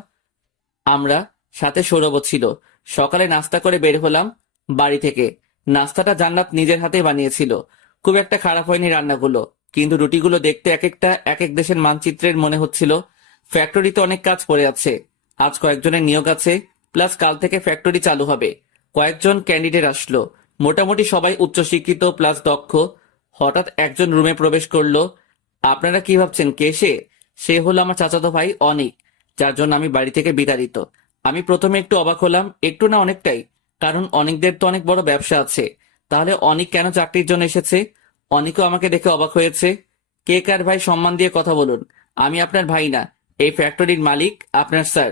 আমরা, সাথে সৌরভও ছিল। সকালে নাস্তা করে বের হলাম বাড়ি থেকে। নাস্তাটা জান্নাত নিজের হাতে বানিয়েছিল। খুব একটা খারাপ হয়নি রান্নাগুলো, কিন্তু রুটিগুলো দেখতে এক একটা এক এক দেশের মানচিত্রের মনে হচ্ছিল। ফ্যাক্টরিতে অনেক কাজ পড়ে আছে। আজ কয়েকজনের নিয়োগ আছে, প্লাস কাল থেকে ফ্যাক্টরি চালু হবে। কয়েকজন ক্যান্ডিডেট আসলো, মোটামুটি সবাই উচ্চশিক্ষিত প্লাস দক্ষ। হঠাৎ একজন রুমে প্রবেশ করলো। আপনারা কি ভাবছেন কে সে? সে হলো আমার চাচাতো ভাই অনিক, যার জন্য আমি বাড়ি থেকে বিতাড়িত। আমি প্রথমে একটু অবাক হলাম, একটু না অনেকটাই। কারণ অনেকদের তো অনেক বড় ব্যবসা আছে, তাহলে অনেক কেন চাকরির জন্য এসেছে? অনেকও আমাকে দেখে অবাক হয়েছে। কে কার ভাই, সম্মান দিয়ে কথা বলুন। আমি আপনার ভাই না, এই ফ্যাক্টরির মালিক আপনার স্যার।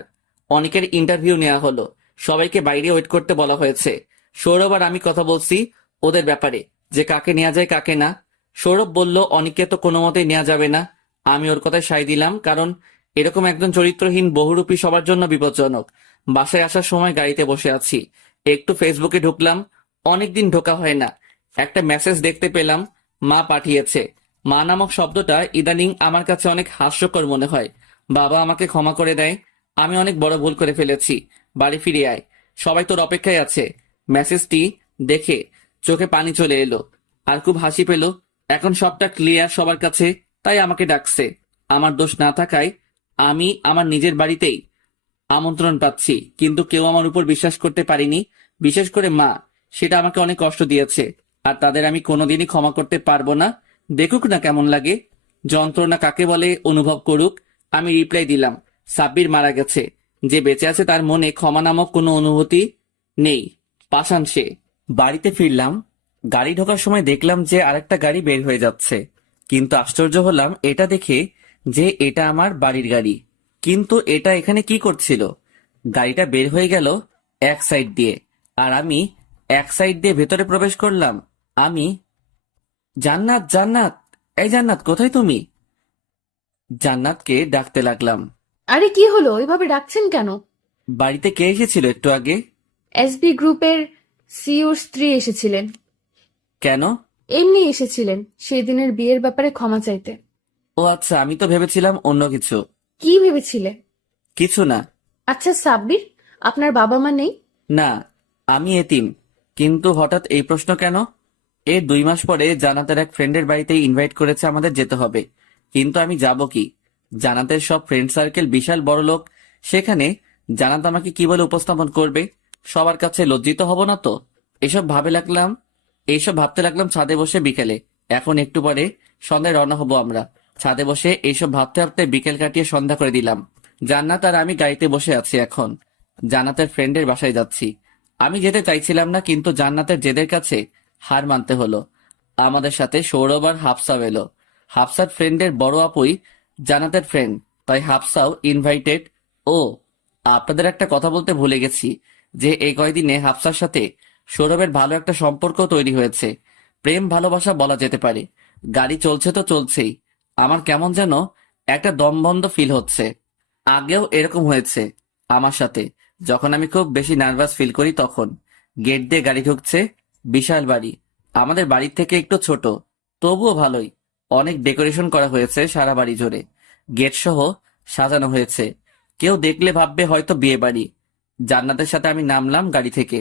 অনেকের ইন্টারভিউ নেওয়া হলো, সবাইকে বাইরে ওয়েট করতে বলা হয়েছে। সৌরভ আর আমি কথা বলছি ওদের ব্যাপারে, যে কাকে নেওয়া যায় কাকে না। সৌরভ বলল অনেককে তো কোনো মতেই নেওয়া যাবে না। আমি ওর কথায় সায় দিলাম, কারণ এরকম একজন চরিত্রহীন বহুরূপী সবার জন্য বিপজ্জনক। বাসায় আসার সময় গাড়িতে বসে আছি, একটু ফেসবুকে ঢুকলাম, অনেকদিন ঢোকা হয় না। একটা মেসেজ দেখতে পেলাম, মা পাঠিয়েছে। মা নামক শব্দটা ইদানিং আমার কাছে অনেক হাস্যকর মনে হয়। বাবা আমাকে ক্ষমা করে দেয়, আমি অনেক বড় ভুল করে ফেলেছি, বাড়ি ফিরে আয়, সবাই তোর অপেক্ষায় আছে। মেসেজটি দেখে চোখে পানি চলে এলো, আর খুব হাসি পেল। এখন সবটা ক্লিয়ার সবার কাছে, তাই আমাকে ডাকছে। আমার দোষ না থাকায় আমি আমার নিজের বাড়িতেই আমন্ত্রণ পাচ্ছি, কিন্তু কেউ আমার উপর বিশ্বাস করতে পারিনি, বিশেষ করে মা। সেটা আমাকে অনেক কষ্ট দিয়েছে, আর তাদের আমি কোনোদিনই ক্ষমা করতে পারবো না। দেখুক না কেমন লাগে, যন্ত্রণা কাকে বলে অনুভব করুক। আমি রিপ্লাই দিলাম, সাব্বির মারা গেছে, যে বেঁচে আছে তার মনে ক্ষমা নামক কোনো অনুভূতি নেই, পাষাণ সে। বাড়িতে ফিরলাম, গাড়ি ঢোকার সময় দেখলাম যে আরেকটা গাড়ি বের হয়ে যাচ্ছে, কিন্তু আশ্চর্য হলাম এটা দেখে যে এটা আমার বাড়ির গাড়ি। কিন্তু এটা এখানে কি করছিল? গাড়িটা বের হয়ে গেল এক সাইড দিয়ে, আর আমি এক সাইড দিয়ে ভেতরে প্রবেশ করলাম। আমি, জান্নাত, জান্নাত, এই জান্নাত, কোথায় তুমি? জান্নাতকে ডাকতে লাগলাম। আরে কি হলো, এভাবে ডাকছেন কেন? বাড়িতে কে এসেছিল একটু আগে? এসবি গ্রুপের সিইওর স্ত্রী এসেছিলেন। কেন? এমনি এসেছিলেন সেই দিনের বিয়ের ব্যাপারে ক্ষমা চাইতে। ও আচ্ছা, আমি তো ভেবেছিলাম অন্য কিছু। কি ভেবেছিলে? কিছু না। আচ্ছা সাব্বির, আপনার বাবা মা নেই? না, আমি এতিম। কিন্তু হঠাৎ এই প্রশ্ন কেন? এর 2 মাস পরে জানাতের এক ফ্রেন্ডের বাড়িতে ইনভাইট করেছে, আমাদের যেতে হবে। কিন্তু আমি যাব কি? জানাতের সব ফ্রেন্ড সার্কেল বিশাল বড় লোক, সেখানে জানাত আমাকে কি বলে উপস্থাপন করবে? সবার কাছে লজ্জিত হব না তো? এইসব ভাবতে লাগলাম ছাদে বসে বিকেলে। এখন একটু পরে সন্ধ্যায় রওনা হব আমরা। ছাদে বসে এইসব ভাবতে ভাবতে বিকেল কাটিয়ে সন্ধ্যা করে দিলাম। জান্নাত আর আমি গাড়িতে বসে আছি, এখন জান্নাতের ফ্রেন্ডের বাসায় যাচ্ছি। আমি যেতে চাইছিলাম না, কিন্তু জান্নাতের জেদের কাছে হার মানতে হলো। আমাদের সাথে সৌরভ আর হাফসাও এলো। হাফসার ফ্রেন্ডের বড় আপুই জান্নাতের ফ্রেন্ড, তাই হাফসাও ইনভাইটেড। ও, আপনাদের একটা কথা বলতে ভুলে গেছি, যে এই কয়দিনে হাফসার সাথে সৌরভের ভালো একটা সম্পর্ক তৈরি হয়েছে। প্রেম ভালোবাসা বলা যেতে পারে। গাড়ি চলছে তো চলছেই, আমার কেমন যেন একটা দমবন্ধ ফিল হচ্ছে। আগেও এরকম হয়েছে আমার সাথে, যখন আমি খুব বেশি নার্ভাস ফিল করি তখন। গেট দিয়ে গাড়ি ঢুকছে, বিশাল বাড়ি। আমাদের বাড়ির থেকে একটু ছোট, তবুও ভালোই। অনেক ডেকোরেশন করা হয়েছে সারা বাড়ি জুড়ে, গেট সহ সাজানো হয়েছে। কেউ দেখলে ভাববে হয়তো বিয়ে বাড়ি। জান্নাতের সাথে আমি নামলাম গাড়ি থেকে,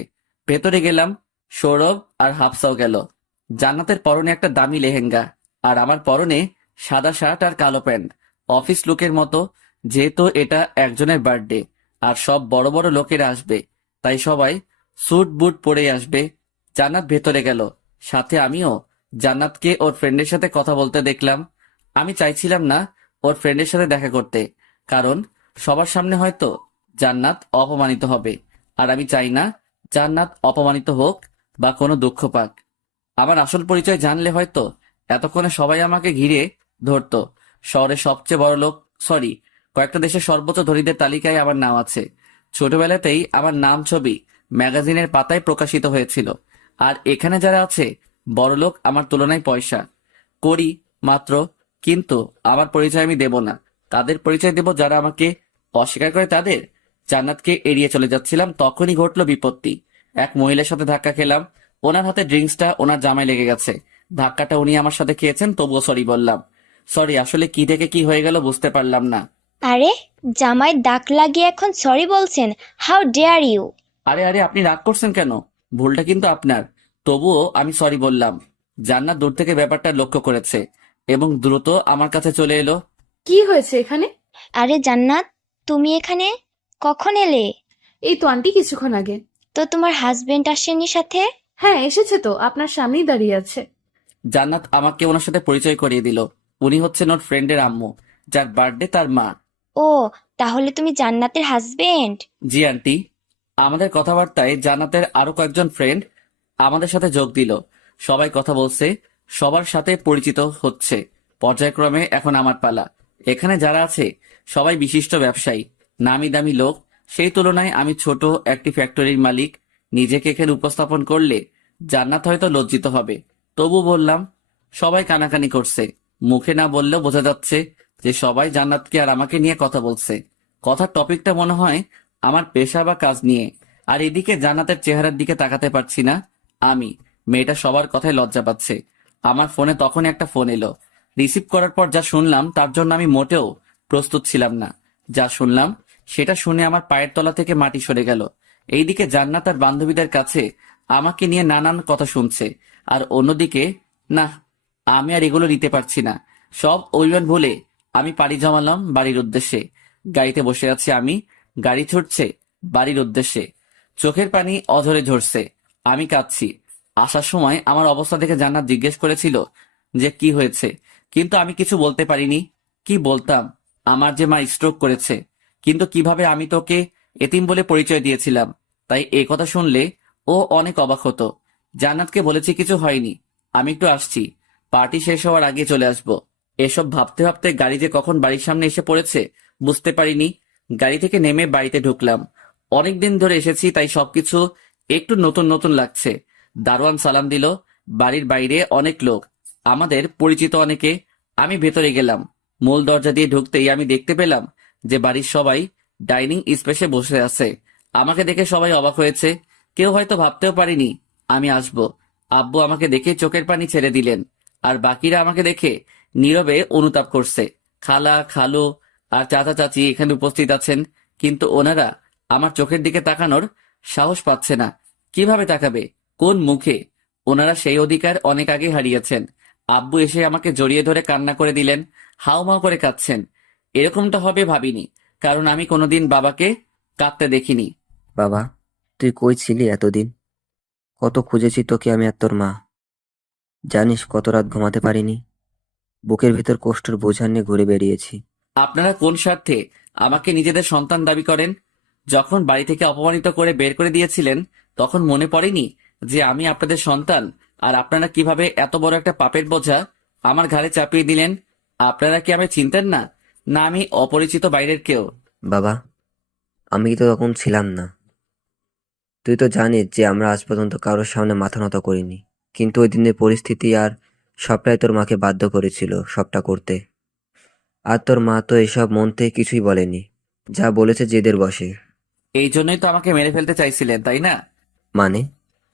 ভেতরে গেলাম। সৌরভ আর হাফসাও গেল। জান্নাতের পরনে একটা দামি লেহেঙ্গা, আর আমার পরনে সাদা শার্ট আর কালো প্যান্ট, অফিস লুকের মতো। যেহেতু এটা একজনের বার্থডে আর সব বড় বড় লোকেরা আসবে, তাই সবাই স্যুট বুট পরেই আসবে। জান্নাত ভেতরে গেল, সাথে আমিও। জান্নাতকে ওর ফ্রেন্ডের সাথে কথা বলতে দেখলাম। আমি চাইছিলাম না ওর ফ্রেন্ডের সাথে দেখা করতে, কারণ সবার সামনে হয়তো জান্নাত অপমানিত হবে, আর আমি চাই না জান্নাত অপমানিত হোক বা কোনো দুঃখ পাক। আমার আসল পরিচয় জানলে হয়তো এতক্ষণে সবাই আমাকে ঘিরে ধরতো। শহরের সবচেয়ে বড় লোক, সরি, কয়েকটা দেশের সর্বোচ্চ ধনীদের তালিকায় আমার নাম আছে। ছোটবেলাতেই আমার নাম ছবি ম্যাগাজিনের পাতায় প্রকাশিত হয়েছিল। আর এখানে যারা আছে বড়লোক আমার তুলনায় পয়সা করি মাত্র, কিন্তু আমার পরিচয় আমি দেব না। তাদের পরিচয় দেব যারা আমাকে অস্বীকার করে তাদের। জান্নাতকে এড়িয়ে চলে যাচ্ছিলাম, তখনই ঘটলো বিপত্তি। এক মহিলার সাথে ধাক্কা খেলাম। ওনার হাতে ড্রিঙ্কসটা ওনার জামায় লেগে গেছে। ধাক্কাটা উনি আমার সাথে খেয়েছেন, তবুও সরি বললাম। সরি, আসলে কি থেকে কি হয়ে গেল বুঝতে পারলাম না। আরে, জামায় দাগ লাগিয়ে এখন সরি বলছেন? How dare you! আরে আরে, আপনি রাগ করছেন কেন? ভুলটা কিন্তু আপনার। তবুও আমি সরি বললাম। জান্নাত দূর থেকে ব্যাপারটা লক্ষ্য করেছে এবং দ্রুত আমার কাছে চলে এলো। কি হয়েছে এখানে? আরে জান্নাত, তুমি এখানে কখন এলে? এই তো আন্টি, কিছুক্ষণ আগে। তো তোমার হাজবেন্ড আসেনি সাথে? হ্যাঁ এসেছে তো, আপনার সামনেই দাঁড়িয়ে আছে। জান্নাত আমাকে ওনার সাথে পরিচয় করিয়ে দিল। উনি হচ্ছেন ওর ফ্রেন্ডের আম্মু, যার বার্থডে তার মা। ও, তাহলে তুমি জান্নাতের হাজবেন্ড? জি আন্টি। আমাদের কথাবার্তায় জান্নাতের আরো কয়েকজন ফ্রেন্ড আমাদের সাথে যোগ দিল। সবাই কথা বলছে, সবার সাথে পরিচিত হচ্ছে। পর্যায়ক্রমে এখন আমার পালা। এখানে যারা আছে সবাই বিশিষ্ট ব্যবসায়ী, নামি দামি লোক। সেই তুলনায় আমি ছোট একটি ফ্যাক্টরির মালিক। নিজেকে এখানে উপস্থাপন করলে জান্নাত হয়তো লজ্জিত হবে, তবু বললাম। সবাই কানাকানি করছে, মুখে না বললেও বোঝা যাচ্ছে যে সবাই জান্নাতকে আর আমাকে নিয়ে কথা বলছে। কথার টপিকটা মনে হয় আমার পেশা বা কাজ নিয়ে। আর এদিকে জান্নাতের চেহারার দিকে তাকাতে পারছি না আমি। মেয়েটা সবার কথায় লজ্জা পাচ্ছে। আমার ফোনে তখন একটা ফোন এলো। রিসিভ করার পর যা শুনলাম তার জন্য আমি মোটেও প্রস্তুত ছিলাম না। যা শুনলাম সেটা শুনে আমার পায়ের তলা থেকে মাটি সরে গেল। এইদিকে জান্নাত আর বান্ধবীদের কাছে আমাকে নিয়ে নানান কথা শুনছে, আর অন্যদিকে না, আমি আর এগুলো নিতে পারছি না। সব অভিমান ভুলে আমি পাড়ি জমালাম বাড়ির উদ্দেশ্যে। গাড়িতে বসে আছি আমি, গাড়ি ছুটছে বাড়ির উদ্দেশ্যে। চোখের পানি অঝরে ঝরছে, আমি কাঁদছি। আসার সময় আমার অবস্থা দেখে জান্নাত জিজ্ঞেস করেছিল যে কি হয়েছে, কিন্তু আমি কিছু বলতে পারিনি। কি বলতাম? আমার যে মা স্ট্রোক করেছে, কিন্তু কিভাবে আমি তোকে এতিম বলে পরিচয় দিয়েছিলাম। তাই এই কথা শুনলে ও অনেক অবাক হতো। জান্নাতকে বলেছি কিছু হয়নি, আমি একটু আসছি, পার্টি শেষ হওয়ার আগে চলে আসবো। এসব ভাবতে ভাবতে গাড়ি যে কখন বাড়ির সামনে এসে পড়েছে বুঝতে পারিনি। গাড়ি থেকে নেমে বাড়িতে ঢুকলাম। অনেকদিন ধরে এসেছি তাই সবকিছু একটু নতুন নতুন লাগছে। দারোয়ান সালাম দিল। বাড়ির বাইরে অনেক লোক, আমাদের পরিচিত অনেকে। আমি ভেতরে গেলাম। মূল দরজা দিয়ে ঢুকতেই আমি দেখতে পেলাম যে বাড়ির সবাই ডাইনিং স্পেসে বসে আছে। আমাকে দেখে সবাই অবাক হয়েছে। কেউ হয়তো ভাবতেও পারিনি আমি আসবো। আব্বু আমাকে দেখে চোখের পানি ছেড়ে দিলেন, আর বাকিরা আমাকে দেখে নীরবে অনুতাপ করছে। খালা, খালু আর চাচা চাচি এখানে উপস্থিত আছেন, কিন্তু ওনারা আমার চোখের দিকে তাকানোর সাহস পাচ্ছে না। কিভাবে তাকাবে? কোন মুখে? ওনারা সেই অধিকার অনেক আগে হারিয়েছেন। আব্বু এসে আমাকে জড়িয়ে ধরে কান্না করে দিলেন, হাউমাউ করে কাঁদছেন। এরকমটা হবে ভাবিনি, কারণ আমি কোনোদিন বাবাকে কাঁদতে দেখিনি। বাবা, তুই কই ছিলি এতদিন? কত খুঁজেছি তোকে আমি আর তোর মা। জানিস কত রাত ঘুমাতে পারিনি, বুকের ভিতর কষ্টের বোঝা নিয়ে ঘুরে বেরিয়েছি। আপনারা কোন স্বার্থে আমাকে নিজেদের সন্তান দাবি করেন? যখন বাড়ি থেকে অপমানিত করে বের করে দিয়েছিলেন তখন মনে পড়েনি যে আমি আপনাদের সন্তান? আর আপনারা কিভাবে এত বড় একটা পাপের বোঝা আমার ঘাড়ে চাপিয়ে দিলেন? আপনারা কি আমায় চিনতেন না? না আমি অপরিচিত বাইরের কেউ? বাবা, আমি তো তখন ছিলাম না। তুই তো জানিস যে আমরা আজ পর্যন্ত কারোর সামনে মাথা নত করিনি, কিন্তু ওই দিনের পরিস্থিতি আর সবটাই তোর মাকে বাধ্য করেছিল সবটা করতে। আর তোর মা তো এসব মন থেকে কিছুই বলেনি, যা বলেছে জেদের বশে। এই জন্যই তো আমাকে মেরে ফেলতে চাইছিলেন, তাই না? মানে?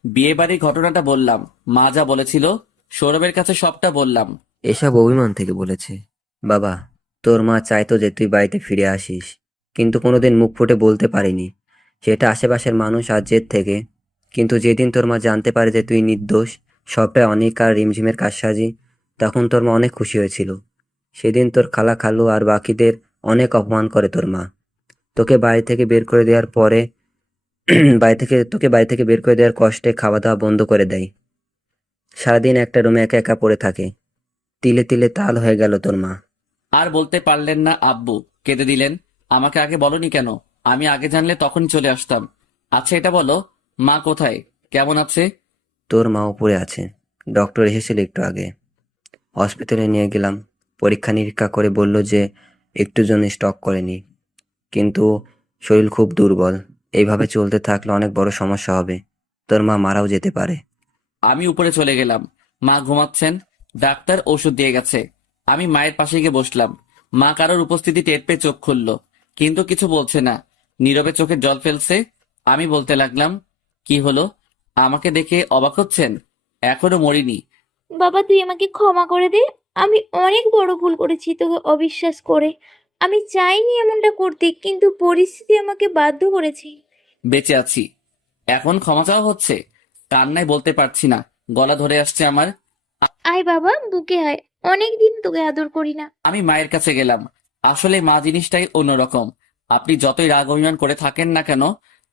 বিয়ে বাড়ির ঘটনাটা বললাম, মা যা বলেছিল সৌরভের কাছে সবটা বললাম। এসব অভিমান থেকে বলেছে। বাবা, তোর মা চাইতো যে তুই বাড়িতে ফিরে আসিস, কিন্তু কোনোদিন মুখ ফুটে বলতে পারিনি, সেটা আশেপাশের মানুষ আর জেদ থেকে। কিন্তু যেদিন তোর মা জানতে পারে যে তুই নির্দোষ, সবটাই অনেক আর রিমঝিমের কারসাজি, তখন তোর মা অনেক খুশি হয়েছিল। সেদিন তোর খালা, খালু আর বাকিদের অনেক অপমান করে তোর মা। তোকে বাড়ি থেকে বের করে দেওয়ার পরে বাড়ি থেকে বের করে দেওয়ার কষ্টে খাওয়া দাওয়া বন্ধ করে দেয়। সারাদিন একটা রুমে একা একা পড়ে থাকে। তিলে তিলে তাল হয়ে গেল তোর মা। আর বলতে পারলেন না আব্বু, কেঁদে দিলেন। আমাকে আগে বলনি কেন? আমি আগে জানলে তখনই চলে আসতাম। আচ্ছা এটা বলো, মা কোথায়, কেমন আছে? তোর মা উপরে আছে, ডক্টর এসেছিল একটু আগে। হসপিটালে নিয়ে গেলাম, পরীক্ষা নিরীক্ষা করে বলল যে একটু জন্য স্টক করেনি, কিন্তু শরীর খুব দুর্বল। এইভাবে চলতে থাকলে অনেক বড় সমস্যা হবে, তোর মা মারাও যেতে পারে। আমি উপরে চলে গেলাম। মা ঘুমাচ্ছেন, ডাক্তার ওষুধ দিয়ে গেছে। আমি মায়ের পাশে গিয়ে বসলাম। মা কারোর উপস্থিতি টের পেয়ে চোখ খুললো, কিন্তু কিছু বলছে না, নীরবে চোখে জল ফেলছে। আমি বলতে লাগলাম, কি হলো? আমাকে দেখে অবাক হচ্ছেন? এখনো মরিনি। বাবা, তুই আমাকে ক্ষমা করে দে। আমি অনেক বড় ভুল করেছি তোকে অবিশ্বাস করে। আমি চাইনি এমনটা করতে, কিন্তু পরিস্থিতি আমাকে বাধ্য করেছে। বেঁচে আছি, এখন ক্ষমা চাওয়া হচ্ছে? কান্নায় বলতে পারছি না, গলা ধরে আসছে আমার। আয় বাবা, বুকে আয়, অনেক দিন তোকে আদর করি না। আমি মায়ের কাছে গেলাম। আসলে মা জিনিসটাই অন্যরকম। আপনি যতই রাগ অভিমান করে থাকেন না কেন,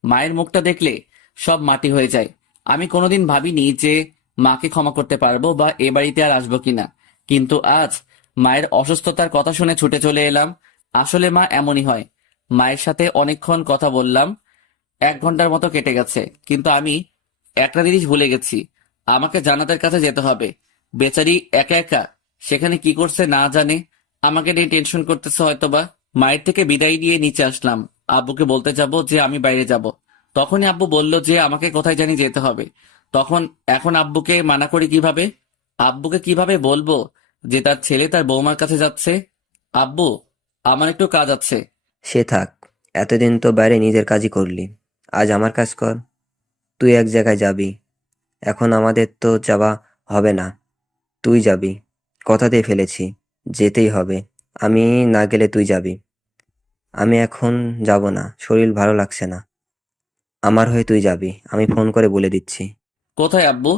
মায়ের মুখটা দেখলে সব মাটি হয়ে যায়। আমি কোনোদিন ভাবিনি যে মাকে ক্ষমা করতে পারবো বা এ বাড়িতে আর আসবো কিনা, কিন্তু আজ মায়ের অসুস্থতার কথা শুনে ছুটে চলে এলাম। আসলে মা এমনই হয়। মায়ের সাথে অনেকক্ষণ কথা বললাম, 1 ঘন্টার মতো কেটে গেছে, কিন্তু আমি একটা জিনিস ভুলে গেছি। আমাকে জান্নাতের কাছে যেতে হবে। বেচারি একা একা সেখানে কি করছে না জানে, আমাকে নিয়ে টেনশন করতেছে হয়তোবা। মায়ের থেকে বিদায় নিয়ে নিচে আসলাম, আব্বুকে বলতে যাব যে আমি বাইরে যাব। তখনই আব্বু বলল যে আমাকে কোথায় জানি যেতে হবে। এখন আব্বুকে মানা করি কিভাবে? আব্বুকে কিভাবে বলবো যে তার ছেলে তার বৌমার কাছে যাচ্ছে? আব্বু, আমার একটু কাজ আছে। সে থাক, এতদিন তো বাইরে নিজের কাজই করলি, আজ আমার কাজ কর। তুই এক জায়গায় যাবি, এখন আমাদের তো যাওয়া হবে না, তুই যাবি। কথা দিয়ে ফেলেছি, যেতেই হবে। আমি না গেলে তুই যাবি। আমি এখন যাব না, শরীর ভালো লাগছে না। আমার হয়ে তুই যাবি, আমি ফোন করে বলে দিচ্ছি। কোথায় আব্বু?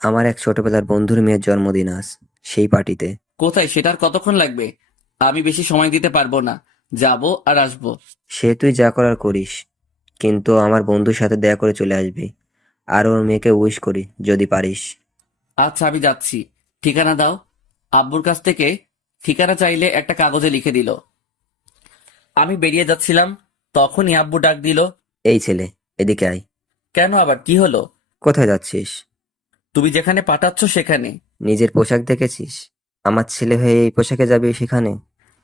আমার এক ছোটবেলার বন্ধুর মেয়ের জন্মদিন আজ, সেই পার্টিতে। কোথায় সেটার কতক্ষণ লাগবে? আমি বেশি সময় দিতে পারবো না, যাব আর আসবো। সে তুই যা করার করিস, কিন্তু আমার বন্ধুর সাথে দেখা করে চলে আসবি। আর ওর মেয়েকে উইশ করি যদি পারিস। আচ্ছা, আমি যাচ্ছি। ঠিকানা দাও। আব্বুর কাছ থেকে ঠিকানা চাইলে একটা কাগজে লিখে দিল। আমি বেরিয়ে যাচ্ছিলাম, তখনই আব্বু ডাক দিল। এই ছেলে, এদিকে আয়। কেন, আবার কি হলো? কোথায় যাচ্ছিস? তুমি যেখানে পাঠাচ্ছ সেখানে। নিজের পোশাক দেখেছিস? আমার ছেলে হয়ে এই পোশাকে যাবি সেখানে?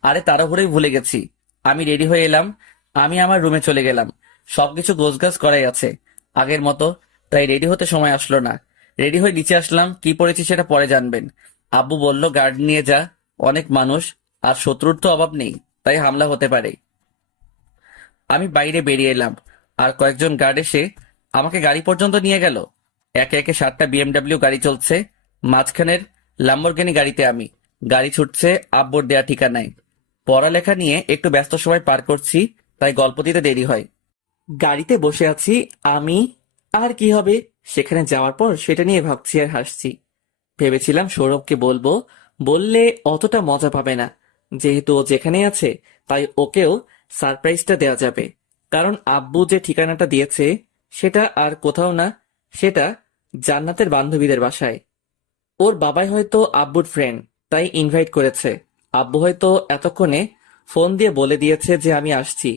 আরে তাড়াহুড়োই ভুলে গেছি। আমি রেডি হয়ে এলাম। আমি আমার রুমে চলে গেলাম। সবকিছু গোছগাছ করাই আছে আগের মতো, তাই রেডি হতে সময় আসলো না। রেডি হয়ে নিচে আসলাম, কি পরেছি সেটা পরে জানবেন। আব্বু বলল গার্ড নিয়ে যা, অনেক মানুষ আর শত্রুর তো অভাব নেই, তাই হামলা হতে পারে। আমি বাইরে বেরিয়ে এলাম, আর কয়েকজন গার্ড এসে আমাকে গাড়ি পর্যন্ত নিয়ে গেল। একে একে 7টা বিএমডব্লিউ গাড়ি চলছে, মাঝখানের ল্যাম্বরগিনি গাড়িতে আমি। গাড়ি ছুটছে আব্বুর দেয়া ঠিকানায়। পড়ালেখা নিয়ে একটু ব্যস্ত সময় পার করছি, তাই গল্প দিতে দেরি হয়। গাড়িতে বসে আছি আমি। আর কি হবে, সেখানে যাওয়ার পর সেটা নিয়ে ভাবছি আর হাসছি। ভেবেছিলাম সৌরভকে বলবো, বললে অতটা মজা পাবে না। যেহেতু ও যেখানে আছে, তাই ওকেও সারপ্রাইজটা দেওয়া যাবে। কারণ আব্বু যে ঠিকানাটা দিয়েছে সেটা আর কোথাও না, সেটা জান্নাতের বান্ধবীদের বাসায়। ওর বাবাই হয়তো আব্বুর ফ্রেন্ড, তাই ইনভাইট করেছে। আব্বু হয়তো এতক্ষণে ফোন দিয়ে বলে দিয়েছে যে আমি আসছি,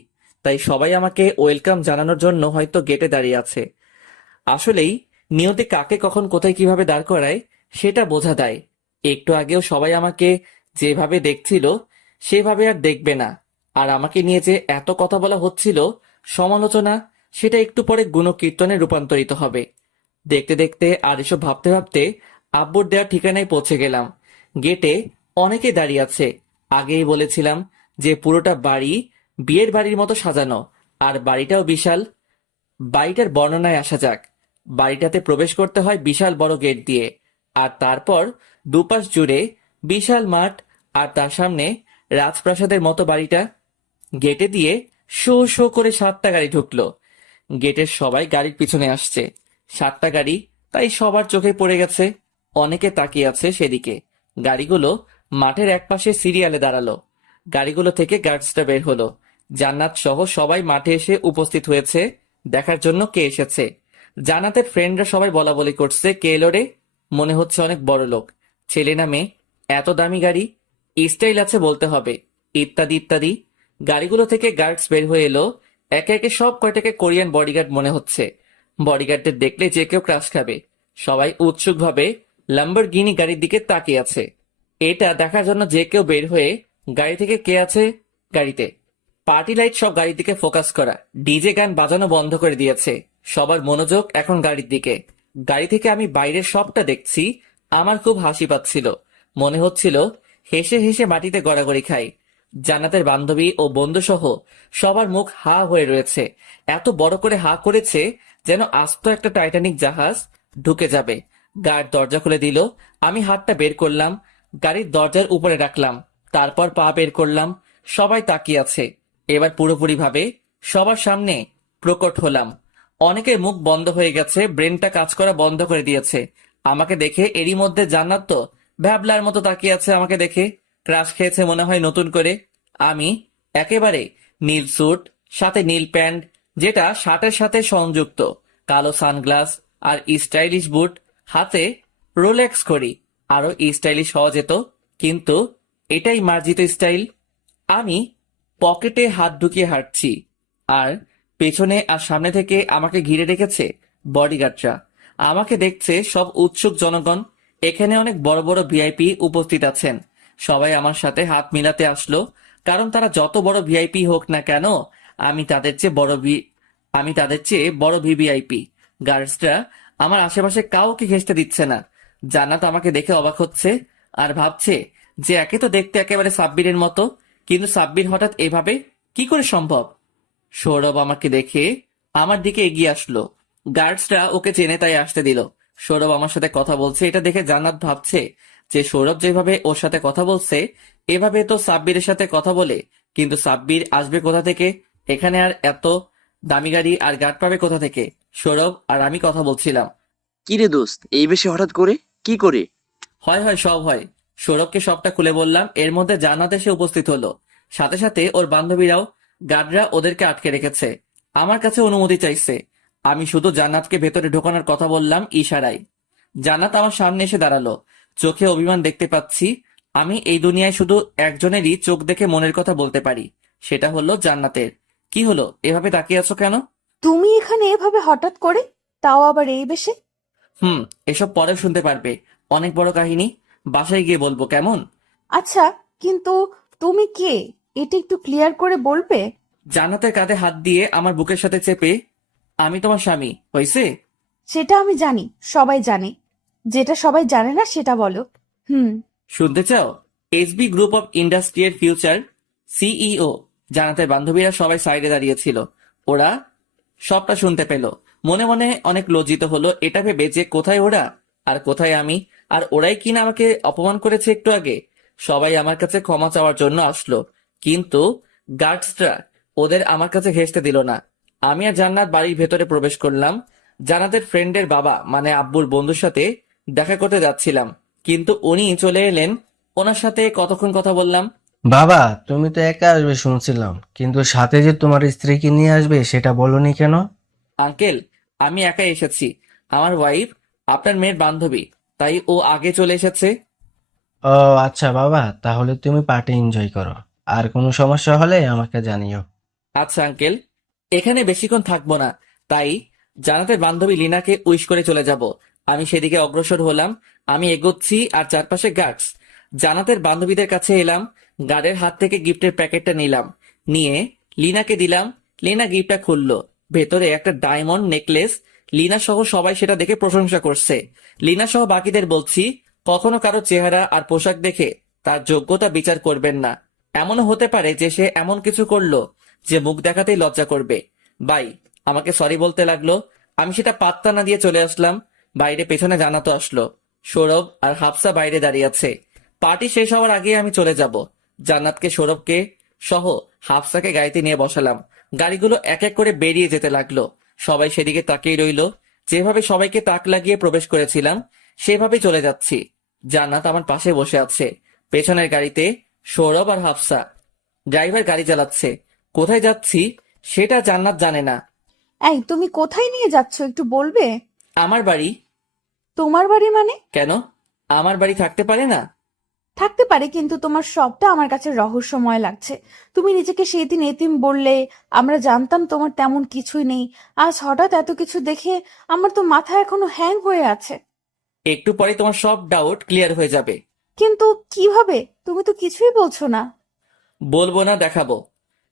তাই সবাই আমাকে ওয়েলকাম জানানোর জন্য হয়তো গেটে দাঁড়িয়ে আছে। আসলেই নিয়তি কাকে কখন কোথায় কিভাবে দাঁড় করায় সেটা বোঝা দেয়। একটু আগেও সবাই আমাকে যেভাবে দেখছিল সেভাবে আর দেখবে না। আর আমাকে নিয়ে যে এত কথা বলা হচ্ছিল, সমালোচনা, সেটা একটু পরে গুণকীর্তনে রূপান্তরিত হবে। দেখতে দেখতে আর এসব ভাবতে ভাবতে আব্বুর দেওয়া ঠিকানায় পৌঁছে গেলাম। গেটে অনেকে দাঁড়িয়ে আছে। আগেই বলেছিলাম যে পুরোটা বাড়ি বিয়ের বাড়ির মতো সাজানো, আর বাড়িটাও বিশাল। বাড়িটার বর্ণনায় আসা যাক। বাড়িটাতে প্রবেশ করতে হয় বিশাল বড় গেট দিয়ে, আর তারপর দুপাশ জুড়ে বিশাল মাঠ, আর তার সামনে রাজপ্রাসাদের মতো বাড়িটা। গেটে দিয়ে শো শো করে 7টা গাড়ি ঢুকলো। গেটের সবাই গাড়ির পিছনে আসছে। 7টা গাড়ি, তাই সবার চোখে পড়ে গেছে। অনেকে তাকিয়ে আছে সেদিকে। গাড়িগুলো মাঠের একপাশে সিরিয়ালে দাঁড়ালো। গাড়িগুলো থেকে গার্ডসটা বের হলো। জান্নাত সহ সবাই মাঠে এসে উপস্থিত হয়েছে দেখার জন্য কে এসেছে। জান্নাতের ফ্রেন্ডরা সবাই বলা বলি করছে, কে এলো রে? মনে হচ্ছে অনেক বড় লোক। ছেলে না মেয়ে? এত দামি গাড়ি, স্টাইল আছে বলতে হবে, ইত্যাদি ইত্যাদি। গাড়িগুলো থেকে গার্ডস বের হয়ে এলো। একে একে সব কয়টাকে কোরিয়ান বডিগার্ড মনে হচ্ছে। বডিগার্ডদের দেখলে যে কেউ ক্রাশ খাবে। সবাই উৎসুকভাবে ল্যাম্বরগিনি গাড়ির দিকে তাকিয়ে আছে। এটা দেখার জন্য যে কেউ বের হয়ে গাড়ি থেকে কে আছে গাড়িতে। পার্টি লাইট সব গাড়ির দিকে ফোকাস করা। ডিজে গান বাজানো বন্ধ করে দিয়েছে। সবার মনোযোগ এখন গাড়ির দিকে। গাড়ি থেকে আমি বাইরের সবটা দেখছি। আমার খুব হাসি পাচ্ছিল। মনে হচ্ছিল হেসে হেসে মাটিতে গড়াগড়ি খাই। জান্নাতের বান্ধবী ও বন্ধু সহ সবার মুখ হা হয়ে রয়েছে। এত বড় করে হা করেছে যেন আস্ত একটা টাইটানিক জাহাজ ঢুকে যাবে। গার্ড দরজা খুলে দিল। আমি হাতটা বের করলাম, গাড়ির দরজার উপরে রাখলাম, তারপর পা বের করলাম। সবাই তাকিয়ে আছে। এবার পুরোপুরি ভাবে সবার সামনে প্রকট হলাম। অনেকের মুখ বন্ধ হয়ে গেছে, ব্রেনটা কাজ করা বন্ধ করে দিয়েছে আমাকে দেখে। এরই মধ্যে জান্নাত তো ভ্যাবলার মতো তাকিয়ে আছে আমাকে দেখে। ক্রাশ খেয়েছে মনে হয় নতুন করে। আমি একেবারে নীল স্যুট, সাথে নীল প্যান্ট, যেটা শার্টের সাথে সংযুক্ত, কালো সানগ্লাস আর স্টাইলিশ বুট, হাতে রোলেক্স ঘড়ি। আরো স্টাইলিশ হওয়া যেত, কিন্তু এটাই মার্জিত স্টাইল। আমি পকেটে হাত ঢুকিয়ে হাঁটছি, আর পেছনে আর সামনে থেকে আমাকে ঘিরে রেখেছে বডিগার্ডরা। আমাকে দেখছে সব উৎসুক জনগণ। এখানে অনেক বড় বড় ভিআইপি উপস্থিত আছেন। সবাই আমার সাথে হাত মিলাতে আসলো, কারণ তারা যত বড় ভিআইপি হোক না কেন, আমি তাদের চেয়ে বড় ভিভিআইপি। গার্ডসরা আমার আশেপাশে কাউকে ঘেঁষতে দিচ্ছে না। জান্নাত আমাকে দেখে অবাক হচ্ছে আর ভাবছে যে একে তো দেখতে একেবারে সাব্বিরের মতো, কিন্তু সাব্বির হঠাৎ এভাবে কি করে সম্ভব। সৌরভ আমাকে দেখে আমার দিকে এগিয়ে আসলো। গার্ডসরা ওকে চেনে তাই আসতে দিল। সৌরভ আমার সাথে কথা বলছে, এটা দেখে জান্নাত ভাবছে যে সৌরভ যেভাবে ওর সাথে কথা বলছে এভাবে তো সাব্বিরের সাথে কথা বলে, কিন্তু সাব্বির আসবে কোথা থেকে এখানে, আর এত দামি গাড়ি আর গার্ড পাবে কোথা থেকে। সৌরভ আর আমি কথা বলছিলাম। কি রে দোস্ত, এই বেশি হঠাৎ করে কি করে? হয় হয় সব হয়। সৌরভকে সবটা খুলে বললাম। এর মধ্যে জান্নাত এসে উপস্থিত হলো, সাথে সাথে ওর বান্ধবীরাও। গার্ডরা ওদেরকে আটকে রেখেছে, আমার কাছে অনুমতি চাইছে। আমি শুধু জান্নাতকে ভেতরে ঢোকানোর কথা বললাম ইশারায়। জান্নাত আমার সামনে এসে দাঁড়ালো, চোখে অভিমান দেখতে পাচ্ছি। আমি এই দুনিয়ায় শুধু একজনেরই চোখ দেখে মনের কথা বলতে পারি, সেটা হলো জান্নাতের। কি হলো, এভাবে তাকিয়ে আছো কেন? তুমি এখানে এভাবে হঠাৎ করে, তাও আবার এই বেশে? এসব পরে শুনতে পারবে, অনেক বড় কাহিনী, বাসায় গিয়ে বলবো, কেমন? আচ্ছা, কিন্তু তুমি কে এটা একটু ক্লিয়ার করে বলবে? জান্নাতের কাঁধে হাত দিয়ে আমার বুকের সাথে চেপে, আমি তোমার স্বামী, হয়েছে? সেটা আমি জানি, সবাই জানে। যেটা সবাই জানে না সেটা বলো। শুনতে চাও? এসবি গ্রুপ অফ ইন্ডাস্ট্রি এর ফিউচার সিইও। জান্নাতের বান্ধবীরা সবাই সাইডে দাঁড়িয়েছিল, ওরা সবটা শুনতে পেল। মনে মনে অনেক লজ্জিত হলো এটা ভেবে যে কোথায় ওরা আর কোথায় আমি, আর ওরাই কিনা আমাকে অপমান করেছে একটু আগে। সবাই আমার কাছে ক্ষমা চাওয়ার জন্য আসলো, কিন্তু গার্ডসরা ওদের আমার কাছে ঘেঁষতে দিল না। আমি আর জান্নাত বাড়ির ভেতরে প্রবেশ করলাম। জান্নাতের ফ্রেন্ডের বাবা মানে আব্বুর বন্ধুর সাথে দেখা করতে যাচ্ছিলাম, কিন্তু উনি চলে এলেন। ওনার সাথে কতক্ষণ কথা বললাম। বাবা, তুমি তো একা আসবে শুনছিলাম, কিন্তু সাথে যে তোমার স্ত্রীকে নিয়ে আসবে সেটা বলনি কেন? আঙ্কেল, আমি একাই এসেছি, আমার ওয়াইফ আপনার মেয়ের বান্ধবী, তাই ও আগে চলে এসেছে। ও আচ্ছা বাবা, তাহলে তুমি পার্টি এনজয় করো, আর কোনো সমস্যা হলে আমাকে জানিও। আচ্ছা আঙ্কেল, এখানে বেশিক্ষণ থাকবো না, তাই জান্নাতের বান্ধবী লিনাকে উইশ করে চলে যাব। আমি সেদিকে অগ্রসর হলাম। আমি এগোচ্ছি আর চারপাশে গার্ডস। জান্নাতের বান্ধবীদের কাছে এলাম, গার্ডের হাত থেকে গিফটের প্যাকেটটা নিলাম, নিয়ে লিনাকে দিলাম। লিনা গিফটটা খুললো, ভেতরে একটা ডায়মন্ড নেকলেস। লিনা সহ সবাই সেটা দেখে প্রশংসা করছে। লিনা সহ বাকিদের বলছি, কখনো কারো চেহারা আর পোশাক দেখে তার যোগ্যতা বিচার করবেন না। এমনও হতে পারে যে সে এমন কিছু করলো যে মুখ দেখাতেই লজ্জা করবে। বাই আমাকে সরি বলতে লাগলো, আমি সেটা পাত্তা না দিয়ে চলে আসলাম। বাইরে পেছনে জানাতো আসলো। সৌরভ আর হাফসা বাইরে দাঁড়িয়ে আছে। পার্টি শেষ হওয়ার আগে আমি চলে যাব। জান্নাতকে, সৌরভকে সহ হাফসাকে গাড়িতে নিয়ে বসালাম। গাড়িগুলো এক এক করে বেরিয়ে যেতে লাগলো। সবাই সেদিকে তাকিয়ে রইলো। যেভাবে সবাইকে তাক লাগিয়ে প্রবেশ করেছিলাম সেভাবে চলে যাচ্ছি। জান্নাত আমার পাশে বসে আছে, পেছনের গাড়িতে সৌরভ আর হাফসা। ড্রাইভার গাড়ি চালাচ্ছে। কোথায় যাচ্ছি সেটা জান্নাত জানে না। এই, তুমি কোথায় নিয়ে যাচ্ছ একটু বলবে? আমার বাড়ি। তোমার বাড়ি মানে? কেন, আমার বাড়ি থাকতে পারে না? থাকতে পারে, কিন্তু তোমার সবটা আমার কাছে রহস্যময় লাগছে। তুমি নিজেকে সেদিন এতিম বললে, আমরা জানতাম তোমার তেমন কিছুই নেই। আজ হঠাৎ এত কিছু দেখে আমার তো মাথা এখনো হ্যাং হয়ে আছে। একটু পরে তোমার সব ডাউট ক্লিয়ার হয়ে যাবে। কিন্তু কিভাবে? তুমি তো কিছুই বলছো না। বলবো না, দেখাবো।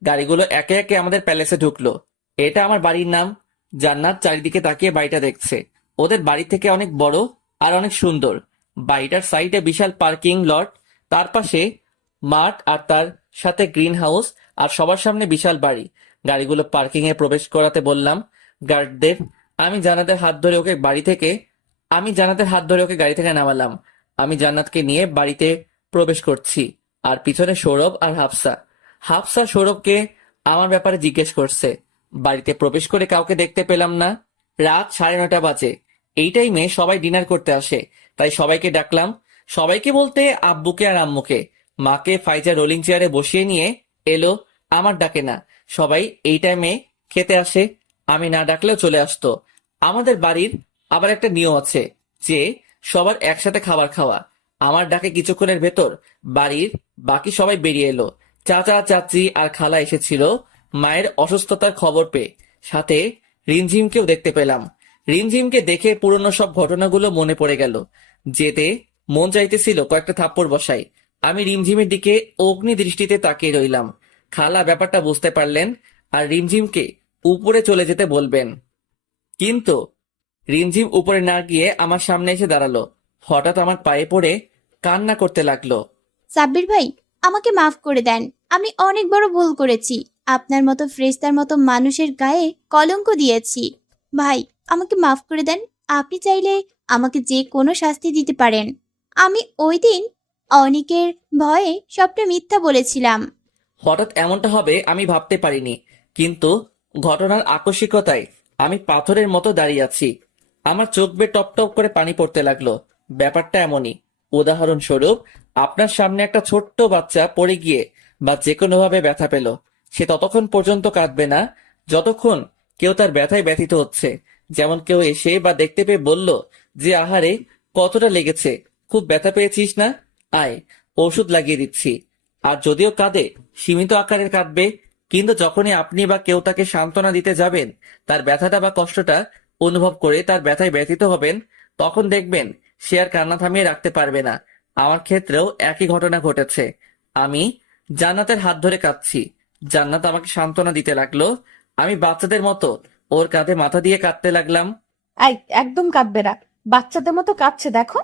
গাড়িগুলো একে একে আমাদের প্যালেসে ঢুকলো। এটা আমার বাড়ির নাম। জান্নাত চারিদিকে তাকিয়ে বাড়িটা দেখছে। ওদের বাড়ি থেকে অনেক বড় আর অনেক সুন্দর। বাড়িটার সাইডে বিশাল পার্কিং লট, তার পাশে মাঠ, আর তার সাথে গ্রিন হাউস, আর সবার সামনে বিশাল বাড়ি। গাড়িগুলো পার্কিং এ প্রবেশ করাতে বললাম গার্ডদের। আমি জান্নাতের হাত ধরে ওকে গাড়ি থেকে নামালাম। আমি জান্নাতকে নিয়ে বাড়িতে প্রবেশ করছি, আর পিছনে সৌরভ আর হাফসা। হাফসা সৌরভকে আমার ব্যাপারে জিজ্ঞেস করছে। বাড়িতে প্রবেশ করে কাউকে দেখতে পেলাম না। রাত 9:30 বাজে। এই টাইমে সবাই ডিনার করতে আসে, তাই সবাইকে ডাকলাম। সবাইকে বলতে আব্বুকে আর আম্মুকে। মাকে ফাইজা রোলিং চেয়ারে বসিয়ে নিয়ে এলো, আমার ডাকে না। সবাই এই টাইমে খেতে আসে, আমি না ডাকলেও চলে আসতো। আমাদের বাড়ির আবার একটা নিয়ম আছে যে সবার একসাথে খাবার খাওয়া। আমার ডাকে কিছুক্ষণের ভেতর বাড়ির বাকি সবাই বেরিয়ে এলো। চাচা চাচি আর খালা এসেছিল মায়ের অসুস্থতার খবর পেয়ে। সাথে রিমঝিমকেও দেখতে পেলাম। রিমঝিমকে দেখে পুরনো সব ঘটনাগুলো মনে পড়ে গেল। যেতে মন চাইতেছিল কয়েকটা থাপ্পড় বসাই। আমি রিমঝিমের দিকে অগ্নি দৃষ্টিতে তাকিয়ে রইলাম। খালা ব্যাপারটা বুঝতে পারলেন আর রিমঝিমকে উপরে চলে যেতে বলবেন, কিন্তু রিমঝিম উপরে না গিয়ে আমার সামনে এসে দাঁড়ালো। হঠাৎ আমার পায়ে পড়ে কান্না করতে লাগলো। সাব্বির ভাই, আমাকে মাফ করে দেন। আমি অনেক বড় ভুল করেছি। আপনার মতো ফ্রেস্তার মতো মানুষের গায়ে কলঙ্ক দিয়েছি। ভাই, আমাকে মাফ করে দেন। আপনি চাইলে আমাকে যে কোনো শাস্তি দিতে পারেন। আমি ওই দিন অনেকের ভয়ে সবটা মিথ্যা বলেছিলাম। হঠাৎ এমনটা হবে আমি ভাবতে পারিনি, কিন্তু ঘটনার আকস্মিকতায় আমি পাথরের মতো দাঁড়িয়ে আছি। আমার চোখ বেয়ে টপ টপ করে পানি পড়তে লাগলো। ব্যাপারটা এমনই, উদাহরণস্বরূপ আপনার সামনে একটা ছোট্ট বাচ্চা পড়ে গিয়ে বা যে কোনোভাবে ব্যথা পেল, সে ততক্ষণ পর্যন্ত কাঁদবে না যতক্ষণ কেউ তার ব্যথায় ব্যথিত হচ্ছে। যেমন কেউ এসে বা দেখতে পেয়ে বলল যে, আহারে কতটা লেগেছে, খুব ব্যথা পেয়েছিস না, আয় ওষুধ লাগিয়ে দিচ্ছি। আর যদিও কাঁদে, সীমিত আকারের কাঁদবে, কিন্তু যখনই আপনি বা কেউ তাকে সান্ত্বনা দিতে যাবেন, তার ব্যথাটা বা কষ্টটা অনুভব করে তার ব্যথায় ব্যথিত হবেন, তখন দেখবেন সে আর কান্না থামিয়ে রাখতে পারবে না। আমার ক্ষেত্রেও একই ঘটনা ঘটেছে। আমি জান্নাতের হাত ধরে কাঁদছি, জান্নাত আমাকে সান্ত্বনা দিতে লাগলো। আমি বাচ্চাদের মতো ওর কাঁধে মাথা দিয়ে কাঁদতে লাগলাম। একদম কাঁদবে না, বাচ্চাদের মতো কাঁদছে দেখো।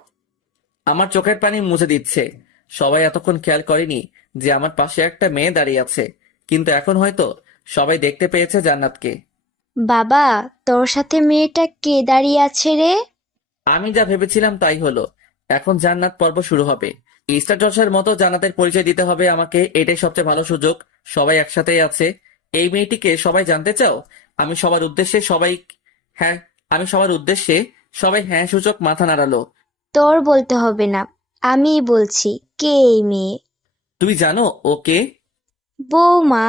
আমার চোখের পানি মুছে দিচ্ছে। সবাই এতক্ষণ খেয়াল করেনি যে আমার পাশে একটা মেয়ে দাঁড়িয়ে আছে, কিন্তু এখন হয়তো সবাই দেখতে পেয়েছে জান্নাতকে। বাবা, তোর সাথে মেয়েটা কে দাঁড়িয়ে আছে রে? আমি যা ভেবেছিলাম তাই হলো। এখন জান্নাত পর্ব শুরু হবে। স্টার জলসার মতো জান্নাতের পরিচয় দিতে হবে আমাকে, এটাই সবচেয়ে ভালো সুযোগ। সবাই একসাথেই আছে। এই মেয়েটিকে সবাই জানতে চাও? আমি সবার উদ্দেশ্যে সবাই হ্যাঁ আমি সবার উদ্দেশ্যে সবাই হ্যাঁ সূচক মাথা নাড়ালো। তোর বলতে হবে না, আমিই বলছি। কে এই মেয়ে? তুমি জানো ওকে? বৌমা।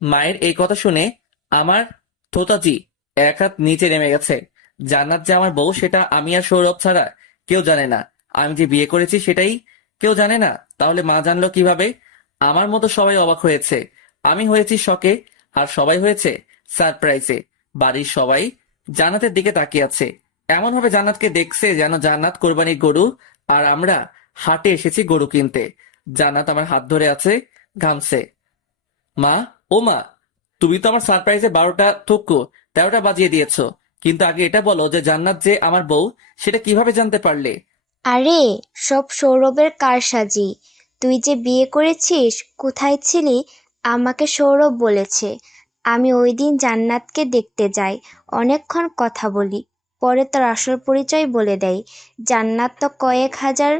মায়ের এই কথা শুনে আমার থোতাজি এক হাত নিচে নেমে গেছে। জান্নাত যে আমার বউ সেটা আমি আর সৌরভ ছাড়া কেউ জানে না। আমি যে বিয়ে করেছি সেটাই কেউ জানে না। তাহলে মা জানলো কিভাবে? আমার মতো সবাই অবাক হয়েছে। আমি হয়েছি শকে, আর সবাই হয়েছে সারপ্রাইজে। বাড়ির সবাই জান্নাতের দিকে তাকিয়ে আছে, এমন ভাবে জান্নাতকে দেখছে যেন জান্নাত কোরবানির গরু আর আমরা হাটে এসেছি গরু কিনতে। জান্নাত আমার হাত ধরে আছে, ঘামছে। মা, ও মা, তুমি তো আমার সারপ্রাইজে 12টা থুকু 13টা বাজিয়ে দিয়েছো, কিন্তু আগে এটা বলো যে জান্নাত যে আমার বউ সেটা কিভাবে জানতে পারলে? আরে, সব সৌরভের কারসাজি। তুই যে বিয়ে করেছিস, কোথায় ছিলি? আমাকে সৌরভ বলেছে। আমি ওই দিন জান্নাতকে দেখতে যাই, অনেকক্ষণ কথা বলি, পরে তার আসল পরিচয় বলে দেয়। জান্নাত তো কয়েক হাজার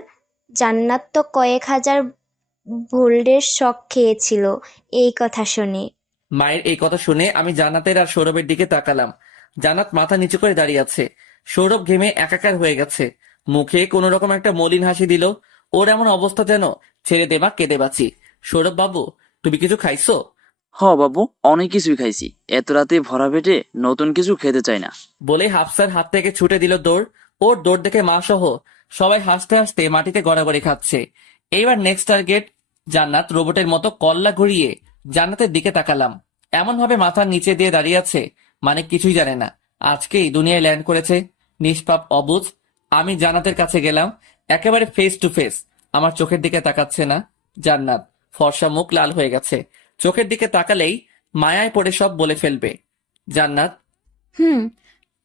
ভোল্টের শক খেয়েছিল এই কথা শুনে। মায়ের এই কথা শুনে আমি জান্নাতের আর সৌরভের দিকে তাকালাম। জান্নাত মাথা নিচু করে দাঁড়িয়ে আছে। সৌরভ ঘেমে একাকার হয়ে গেছে। মুখে কোনো রকম একটা মলিন হাসি দিল। ওর এমন অবস্থা যেন ছেড়ে দেবা কেঁদে বাঁচি। সৌরভ বাবু, তুমি কিছু খাইছো? বাবু, অনেক কিছুই খাইছি। এত রাতে ভরা পেটে নতুন কিছু খেতে চাই না। বলে হাফসার হাত থেকে ছুটে দিল দৌড়। ওর দৌড় দেখে মা সহ সবাই হাসতে হাসতে মাটিতে গড়াগড়ি খাচ্ছে। এইবার নেক্সট টার্গেট জান্নাত। রোবটের মতো কল্লা ঘুরিয়ে জান্নাতের দিকে তাকালাম। এমন ভাবে মাথার নিচে দিয়ে দাঁড়িয়ে আছে মানে কিছুই জানে না, আজকেই দুনিয়ায় ল্যান্ড করেছে। নিষ্পাপ অবুঝ। আমি জান্নাতের কাছে গেলাম, একেবারে ফেস টু ফেস। আমার চোখের দিকে তাকাচ্ছে না। জান্নাত ফর্সা মুখ লাল হয়ে গেছে। চোখের দিকে তাকালেই মায়ায় পড়ে সব বলে ফেলবে। জান্নাত, হুম।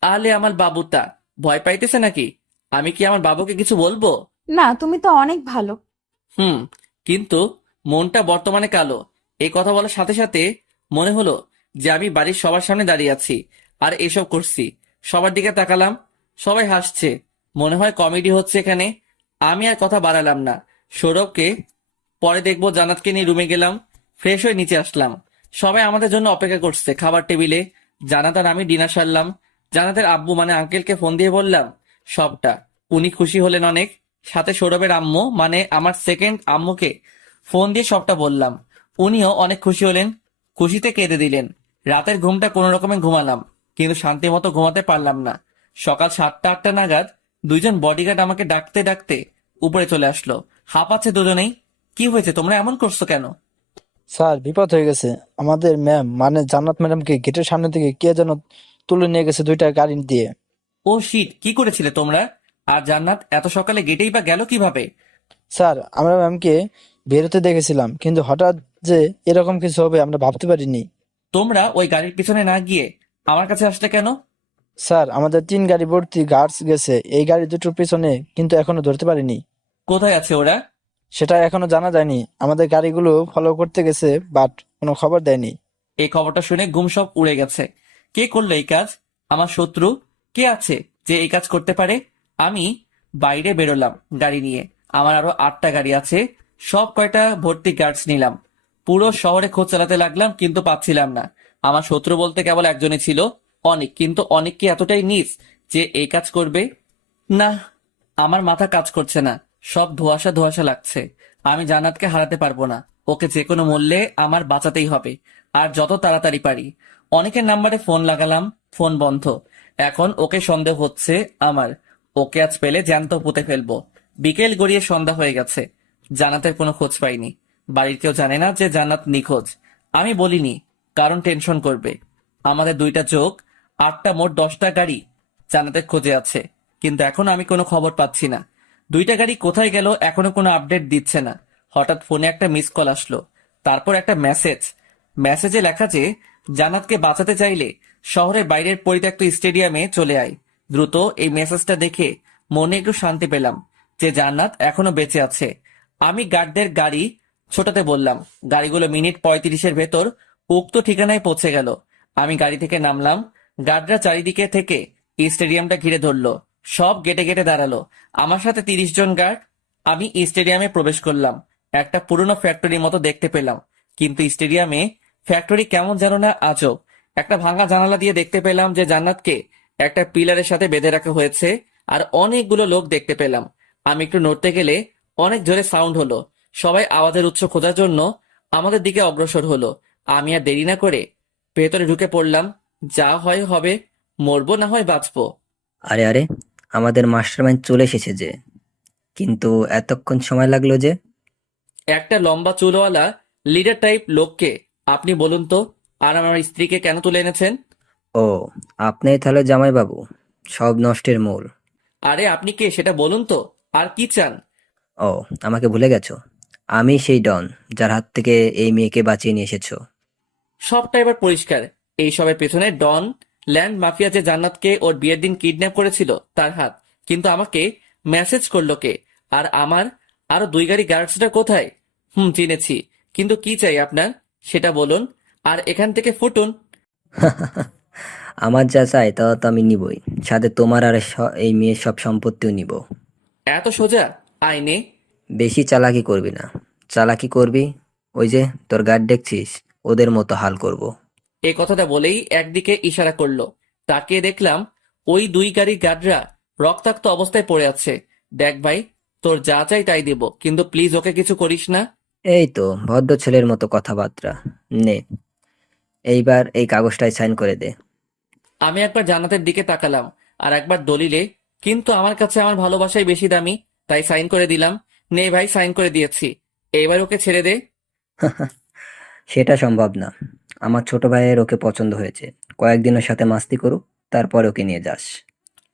আলে আমার বাবুটা ভয় পাইতেছে নাকি? আমি কি আমার বাবুকে কিছু বলবো? না, তুমি তো অনেক ভালো। কিন্তু মনটা বর্তমানে কালো। এই কথা বলার সাথে সাথে মনে হলো যে আমি বাড়ির সবার সামনে দাঁড়িয়ে আছি আর এসব করছি। সবার দিকে তাকালাম, সবাই হাসছে। মনে হয় কমেডি হচ্ছে এখানে। আমি আর কথা বাড়ালাম না। সৌরভকে পরে দেখবো। জান্নাতকে নিয়ে রুমে গেলাম, ফ্রেশ হয়ে নিচে আসলাম। সবাই আমাদের জন্য অপেক্ষা করছে খাবার টেবিলে। জান্নাত আর আমি ডিনার সারলাম। জান্নাতের আব্বু মানে আঙ্কেলকে ফোন দিয়ে বললাম সবটা। উনি খুশি হলেন অনেক। সাথে সৌরভের আম্মু মানে আমার সেকেন্ড আম্মুকে ফোন দিয়ে সবটা বললাম। উনিও অনেক খুশি হলেন, খুশিতে কেঁদে দিলেন। রাতের ঘুমটা কোনো রকমে ঘুমালাম, কিন্তু শান্তি মতো ঘুমাতে পারলাম না। সকাল 7টা-8টা নাগাদ দুইজন বডিগার্ড আমাকে ডাকতে ডাকতে উপরে চলে আসলো। হাঁপাচ্ছে দুজনেই। কি হয়েছে, তোমরা এমন করছো কেন? স্যার বিপদ হয়ে গেছে। আমাদের ম্যাম মানে জান্নাত ম্যাডামকে গেটের সামনে থেকে কে যেন তুলে নিয়ে গেছে 2টা গাড়ি দিয়ে। ও শিট, কি করেছিলে তোমরা? আর জান্নাত এত সকালে গেটেই বা গেল কিভাবে? স্যার আমরা ম্যামকে বেরোতে দেখেছিলাম, কিন্তু হঠাৎ যে এরকম কিছু হবে আমরা ভাবতে পারিনি। তোমরা ওই গাড়ির পিছনে না গিয়ে আমার কাছে আসলে কেন? স্যার আমাদের 3 গাড়ি ভর্তি গার্ডস গেছে এই গাড়ি দুটোর পিছনে, কিন্তু এখনো ধরতে পারিনি। কোথায় আছে ওরা? সেটা এখনো জানা যায়নি। আমাদের গাড়িগুলো ফলো করতে গেছে, বাট কোনো খবর দেয়নি। এই খবরটা শুনে ঘুম সব উড়ে গেছে। কে করলো এই কাজ? আমার শত্রু কে আছে যে এই কাজ করতে পারে? আমি বাইরে বেরোলাম গাড়ি নিয়ে। আমার আরো 8টা গাড়ি আছে, সব কয়টা ভর্তি গার্ডস নিলাম। পুরো শহরে খোঁজ চালাতে লাগলাম, কিন্তু পাচ্ছিলাম না। আমার শত্রু বলতে কেবল একজনই ছিল, অনিক। কিন্তু অনিক কি এতটাই নীচ যে এই কাজ করবে? না, আমার মাথা কাজ করছে না, সব ধোঁয়াশা ধোঁয়াশা লাগছে। আমি জান্নাতকে হারাতে পারবো না, ওকে যে কোনো মূল্যে আমার বাঁচাতেই হবে, আর যত তাড়াতাড়ি পারি। অনেকের নাম্বারে ফোন লাগালাম, ফোন বন্ধ। এখন ওকে সন্দেহ হচ্ছে আমার। ওকে আজ পেলে জ্যান্ত পুঁতে ফেলবো। বিকেল গড়িয়ে সন্ধ্যা হয়ে গেছে, জান্নাতের কোনো খোঁজ পাইনি। বাড়ির কেউ জানে না যে জান্নাত নিখোঁজ। আমি বলিনি, কারণ টেনশন করবে। আমাদের 2টা চোখ, 8টা মোট 10টা গাড়ি জান্নাতের খোঁজে আছে, কিন্তু এখন আমি কোনো খবর পাচ্ছি না। 2টা গাড়ি কোথায় গেল এখনো কোনো আপডেট দিচ্ছে না। হঠাৎ ফোনে একটা মিস কল আসলো, তারপর একটা মেসেজ। মেসেজে লেখা যে জান্নাতকে বাঁচাতে চাইলে শহরের বাইরের পরিত্যক্ত স্টেডিয়ামে চলে আয় দ্রুত। এই মেসেজটা দেখে মনে একটু শান্তি পেলাম যে জান্নাত এখনো বেঁচে আছে। আমি গার্ডদের গাড়ি ছোটাতে বললাম। গাড়িগুলো মিনিট 35-এর ভেতর উক্ত ঠিকানায় পৌঁছে গেল। আমি গাড়ি থেকে নামলাম। গার্ডরা চারিদিকে থেকে স্টেডিয়ামটা ঘিরে ধরলো, সব গেটে গেটে দাঁড়ালো। আমার সাথে 30 জন গার্ড। আমি স্টেডিয়ামে প্রবেশ করলাম। একটা পুরনো ফ্যাক্টরির মতো দেখতে পেলাম, কিন্তু স্টেডিয়ামে ফ্যাক্টরি কেমন যেন না আজব। একটা ভাঙা জানালা দিয়ে দেখতে পেলাম যে জান্নাতকে একটা পিলারের সাথে বেঁধে রাখা হয়েছে, আর অনেকগুলো লোক দেখতে পেলাম। আমি একটু নড়তে গেলে অনেক জোরে সাউন্ড হলো। সবাই আওয়াজের উৎস খোঁজার জন্য আমাদের দিকে অগ্রসর হলো। আমি আর দেরি না করে ভেতরে ঢুকে পড়লাম। যা হয় হবে, মরবো না হয় বাঁচবো। আরে আরে, আমাদের মাস্টারমাইন্ড চলে এসেছে যে, কিন্তু এতক্ষণ সময় লাগলো যে? একটা লম্বা চুলওয়ালা লিডার টাইপ লোককে। আপনি বলুন তো, আর আমার স্ত্রীকে কেন তুলে এনেছেন? ও, আপনি তাহলে জামাইবাবু, সব নষ্টের মূল। আরে আপনি কে সেটা বলুন তো, আর কি চান? ও, আমাকে ভুলে গেছো? আমি সেই ডন যার হাত থেকে এই মেয়েকে বাঁচিয়ে নিয়ে এসেছো। সবটা এবার পরিষ্কার। এইসবের পেছনে ডন ল্যান্ড মাফিয়া যে জান্নাতকে ওর বিয়ের দিন কিডন্যাপ করেছিল তার হাত। কিন্তু আমাকে মেসেজ করলো কে? আর আমার আরো 2 গাড়ি গার্ডসটা কোথায়? চিনেছি, কিন্তু কি চাই আপনার সেটা বলুন, আর এখান থেকে ফুটুন। আমার যা চাই তা তো আমি নিবই, সাথে তোমার আর এই মেয়ের সব সম্পত্তিও নিব। এত সোজা? আইনে বেশি চালাকি করবি না। চালাকি করবি, ওই যে তোর গার্ড দেখছিস, ওদের মতো হাল করব। এই কথাটা বলেই একদিকে ইশারা করলো। তাকিয়ে দেখলাম ওই 2 গাড়ির গার্ডরা রক্তাক্ত অবস্থায় পড়ে আছে। দেখ ভাই, তোর যা চাই তাই দেব, কিন্তু প্লিজ ওকে কিছু করিস না। এই তো ভদ্র ছেলের মতো কথাবার্তা। নে, এইবার এই কাগজটায় সাইন করে দে। আমি একবার জান্নাতের দিকে তাকালাম, আর একবার দলিলে, কিন্তু আমার কাছে আমার ভালোবাসাই বেশি দামি, তাই সাইন করে দিলাম। নে ভাই, সাইন করে দিয়েছি, এবার ওকে ছেড়ে দে। সেটা সম্ভব না। আমার ছোট ভাইয়ের ওকে পছন্দ হয়েছে, কয়েকদিন ওর সাথে মাস্তি করুক, তারপরে ওকে নিয়ে যাস।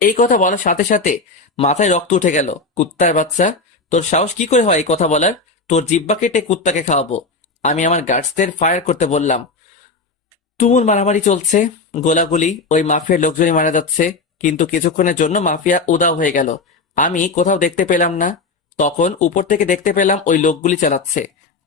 এই কথা বলার সাথে সাথে মাথায় রক্ত উঠে গেল। কুত্তার বাচ্চা, তোর সাহস কি করে হয় এই কথা বলার? তোর জিব্বা কেটে কুত্তাকে খাওয়াবো। আমি আমার গার্ডসদের ফায়ার করতে বললাম। তুমুল মারামারি চলছে, গোলাগুলি, ওই মাফিয়ার লোকজনই মারা যাচ্ছে। কিন্তু কিছুক্ষণের জন্য মাফিয়া উধাও হয়ে গেল। আমি কোথাও দেখতে পেলাম না। তখন উপর থেকে দেখতে পেলাম ওই লোকগুলি চালাচ্ছে।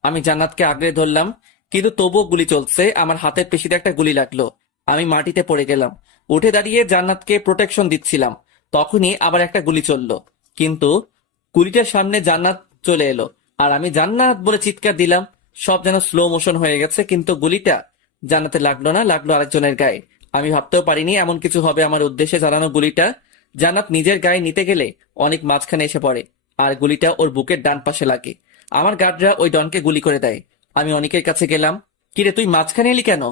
আমি জান্নাতকে আগলে ধরলাম, কিন্তু তবুও গুলি চলছে। আমার হাতের পেশিতে একটা গুলি লাগলো। আমি মাটিতে পড়ে গেলাম। উঠে দাঁড়িয়ে জান্নাতকে প্রোটেকশন দিচ্ছিলাম, তখনই আবার একটা গুলি চললো। কিন্তু গুলিটার সামনে জান্নাত চলে এলো, আর আমি জান্নাত বলে চিৎকার দিলাম। সব যেন স্লো মোশন হয়ে গেছে, কিন্তু গুলিটা জান্নাতে লাগলো না, লাগলো আরেকজনের গায়ে। আমি ভাবতেও পারিনি এমন কিছু হবে। আমার উদ্দেশ্যে চালানো গুলিটা জান্নাত নিজের গায়ে নিতে গেলে অনেক মাঝখানে এসে পড়ে, আর গুলিটা ওর বুকের ডান পাশে লাগে। আমার গার্ডরা ওই ডনকে গুলি করে দেয়। আমি অনেকের কাছে গেলাম, কিরে তুই মাঝখানে এলি কেন?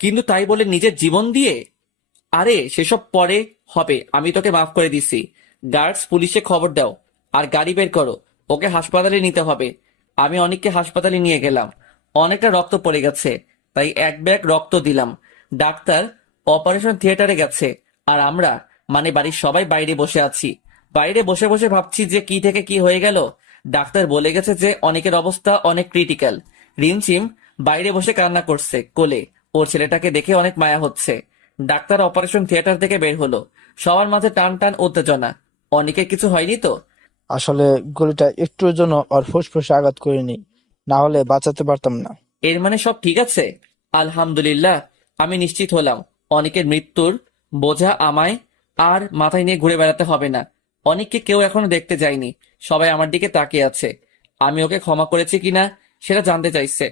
কিন্তু তাই বলে নিজের জীবন দিয়ে? আরে সেসব পরে হবে, আমি তোকে মাফ করে দিছি। গার্ডস, পুলিশে খবর দাও, আর গাড়ি বের করো, ওকে হাসপাতালে নিতে হবে। আমি অনেককে হাসপাতালে নিয়ে গেলাম। অনেকটা রক্ত পড়ে গেছে, তাই এক ব্যাগ রক্ত দিলাম। ডাক্তার অপারেশন থিয়েটারে গেছে, আর আমরা মানে বাড়ির সবাই বাইরে বসে আছি। বাইরে বসে বসে ভাবছি যে কি থেকে কি হয়ে গেল। ডাক্তার বলে গেছে যে অনেকের অবস্থা অনেক ক্রিটিক্যাল। রিমঝিম বাইরে বসে কান্না করছে কোলে, ওর ছেলেটাকে দেখে অনেক মায়া হচ্ছে। ডাক্তার অপারেশন থিয়েটার থেকে বের হলো, সবার মাঝে টান টান উত্তেজনা। অনেকের কিছু হয়নি তো? আসলে গুলিটা একটুর জন্য ওর ফুসফুসে আঘাত করিনি, না হলে বাঁচাতে পারতাম না। এর মানে সব ঠিক আছে? আলহামদুলিল্লাহ, আমি নিশ্চিত হলাম অনেকের মৃত্যুর বোঝা আমায় আর মাথায় নিয়ে ঘুরে বেড়াতে হবে না। অনেককে কেউ এখনো দেখতে যায়নি, সবাই আমার দিকে তাকিয়ে আছে। আমি ওকে ক্ষমা করেছি কিনা সেটা জানতে চাইছে।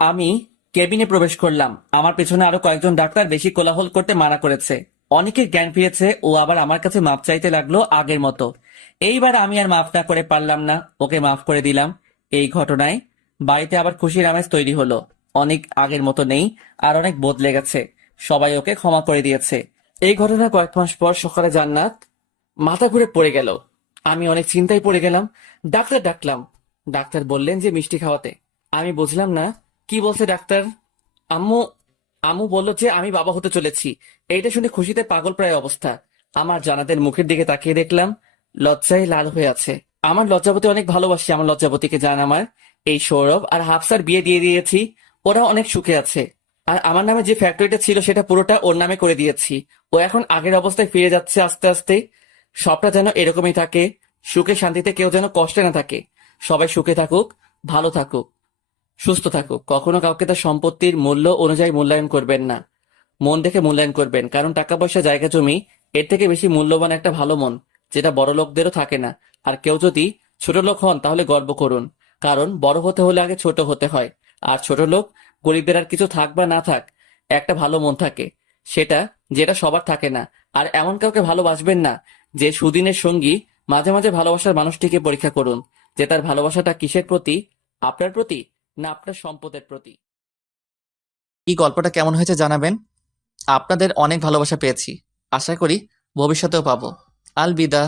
আমি কেবিনে প্রবেশ করলাম, আমার পেছনে আরো কয়েকজন ডাক্তার বেশি কোলাহল করতে মানা করেছে। অনেকের জ্ঞান ফিরেছে, ও আবার আমার কাছে মাপ চাইতে লাগলো আগের মতো। এইবার আমি আর মাফ না করে পারলাম না, ওকে মাফ করে দিলাম। এই ঘটনায় বাড়িতে আবার খুশির আমেজ তৈরি হলো। অনেক আগের মতো নেই, আর অনেক বদলে গেছে। সবাই ওকে ক্ষমা করে দিয়েছে। এই ঘটনা কয়েক মাস পর সকালে জান্নাত মাথা ঘুরে পড়ে গেল। আমি অনেক চিন্তায় পড়ে গেলাম। ডাক্তার ডাকলাম, ডাক্তার বললেন যে মিষ্টি খাওয়াতে। আমি বুঝলাম না কি বলছে ডাক্তার। আম্মু আম্মু বলল যে আমি বাবা হতে চলেছি। এইটা শুনে খুশিতে পাগল প্রায় অবস্থা। আমার জান্নাতের মুখের দিকে তাকিয়ে দেখলাম লজ্জায় লাল হয়ে আছে। আমার লজ্জাবতী অনেক ভালোবাসি, আমার লজ্জাবতীকে জান আমার। এই সৌরভ আর হাফসার বিয়ে দিয়ে দিয়েছি, ওরা অনেক সুখে আছে। আর আমার নামে যে ফ্যাক্টরিটা ছিল সেটা পুরোটা ওর নামে করে দিয়েছি। ও এখন আগের অবস্থায় ফিরে যাচ্ছে আস্তে আস্তে। সবটা যেন এরকমই থাকে, সুখে শান্তিতে, কেউ যেন কষ্টে না থাকে। সবাই সুখে থাকুক, ভালো থাকুক, সুস্থ থাকুক। কখনো কাউকে তার সম্পত্তির মূল্য অনুযায়ী মূল্যায়ন করবেন না, মন দেখে মূল্যায়ন করবেন। কারণ টাকা পয়সা, জায়গা জমি, এর থেকে বেশি মূল্যবান একটা ভালো মন, যেটা বড় লোকদেরও থাকে না। আর কেউ যদি ছোট লোক হন তাহলে গর্ব করুন, কারণ বড় হতে হলে আগে ছোট হতে হয়। আর ছোট লোক গরিবদের আর কিছু থাক বা না থাক, একটা ভালো মন থাকে, সেটা যেটা সবার থাকে না। আর এমন কাউকে ভালোবাসবেন না যে সুদিনের সঙ্গী। মাঝে মাঝে ভালোবাসার মানুষটিকে পরীক্ষা করুন যে তার ভালোবাসাটা কিসের প্রতি, আপনার প্রতি না আপনার সম্পদের প্রতি। এই গল্পটা কেমন হয়েছে জানাবেন। আপনাদের অনেক ভালোবাসা পেয়েছি, আশা করি ভবিষ্যতেও পাবো। আলবিদা।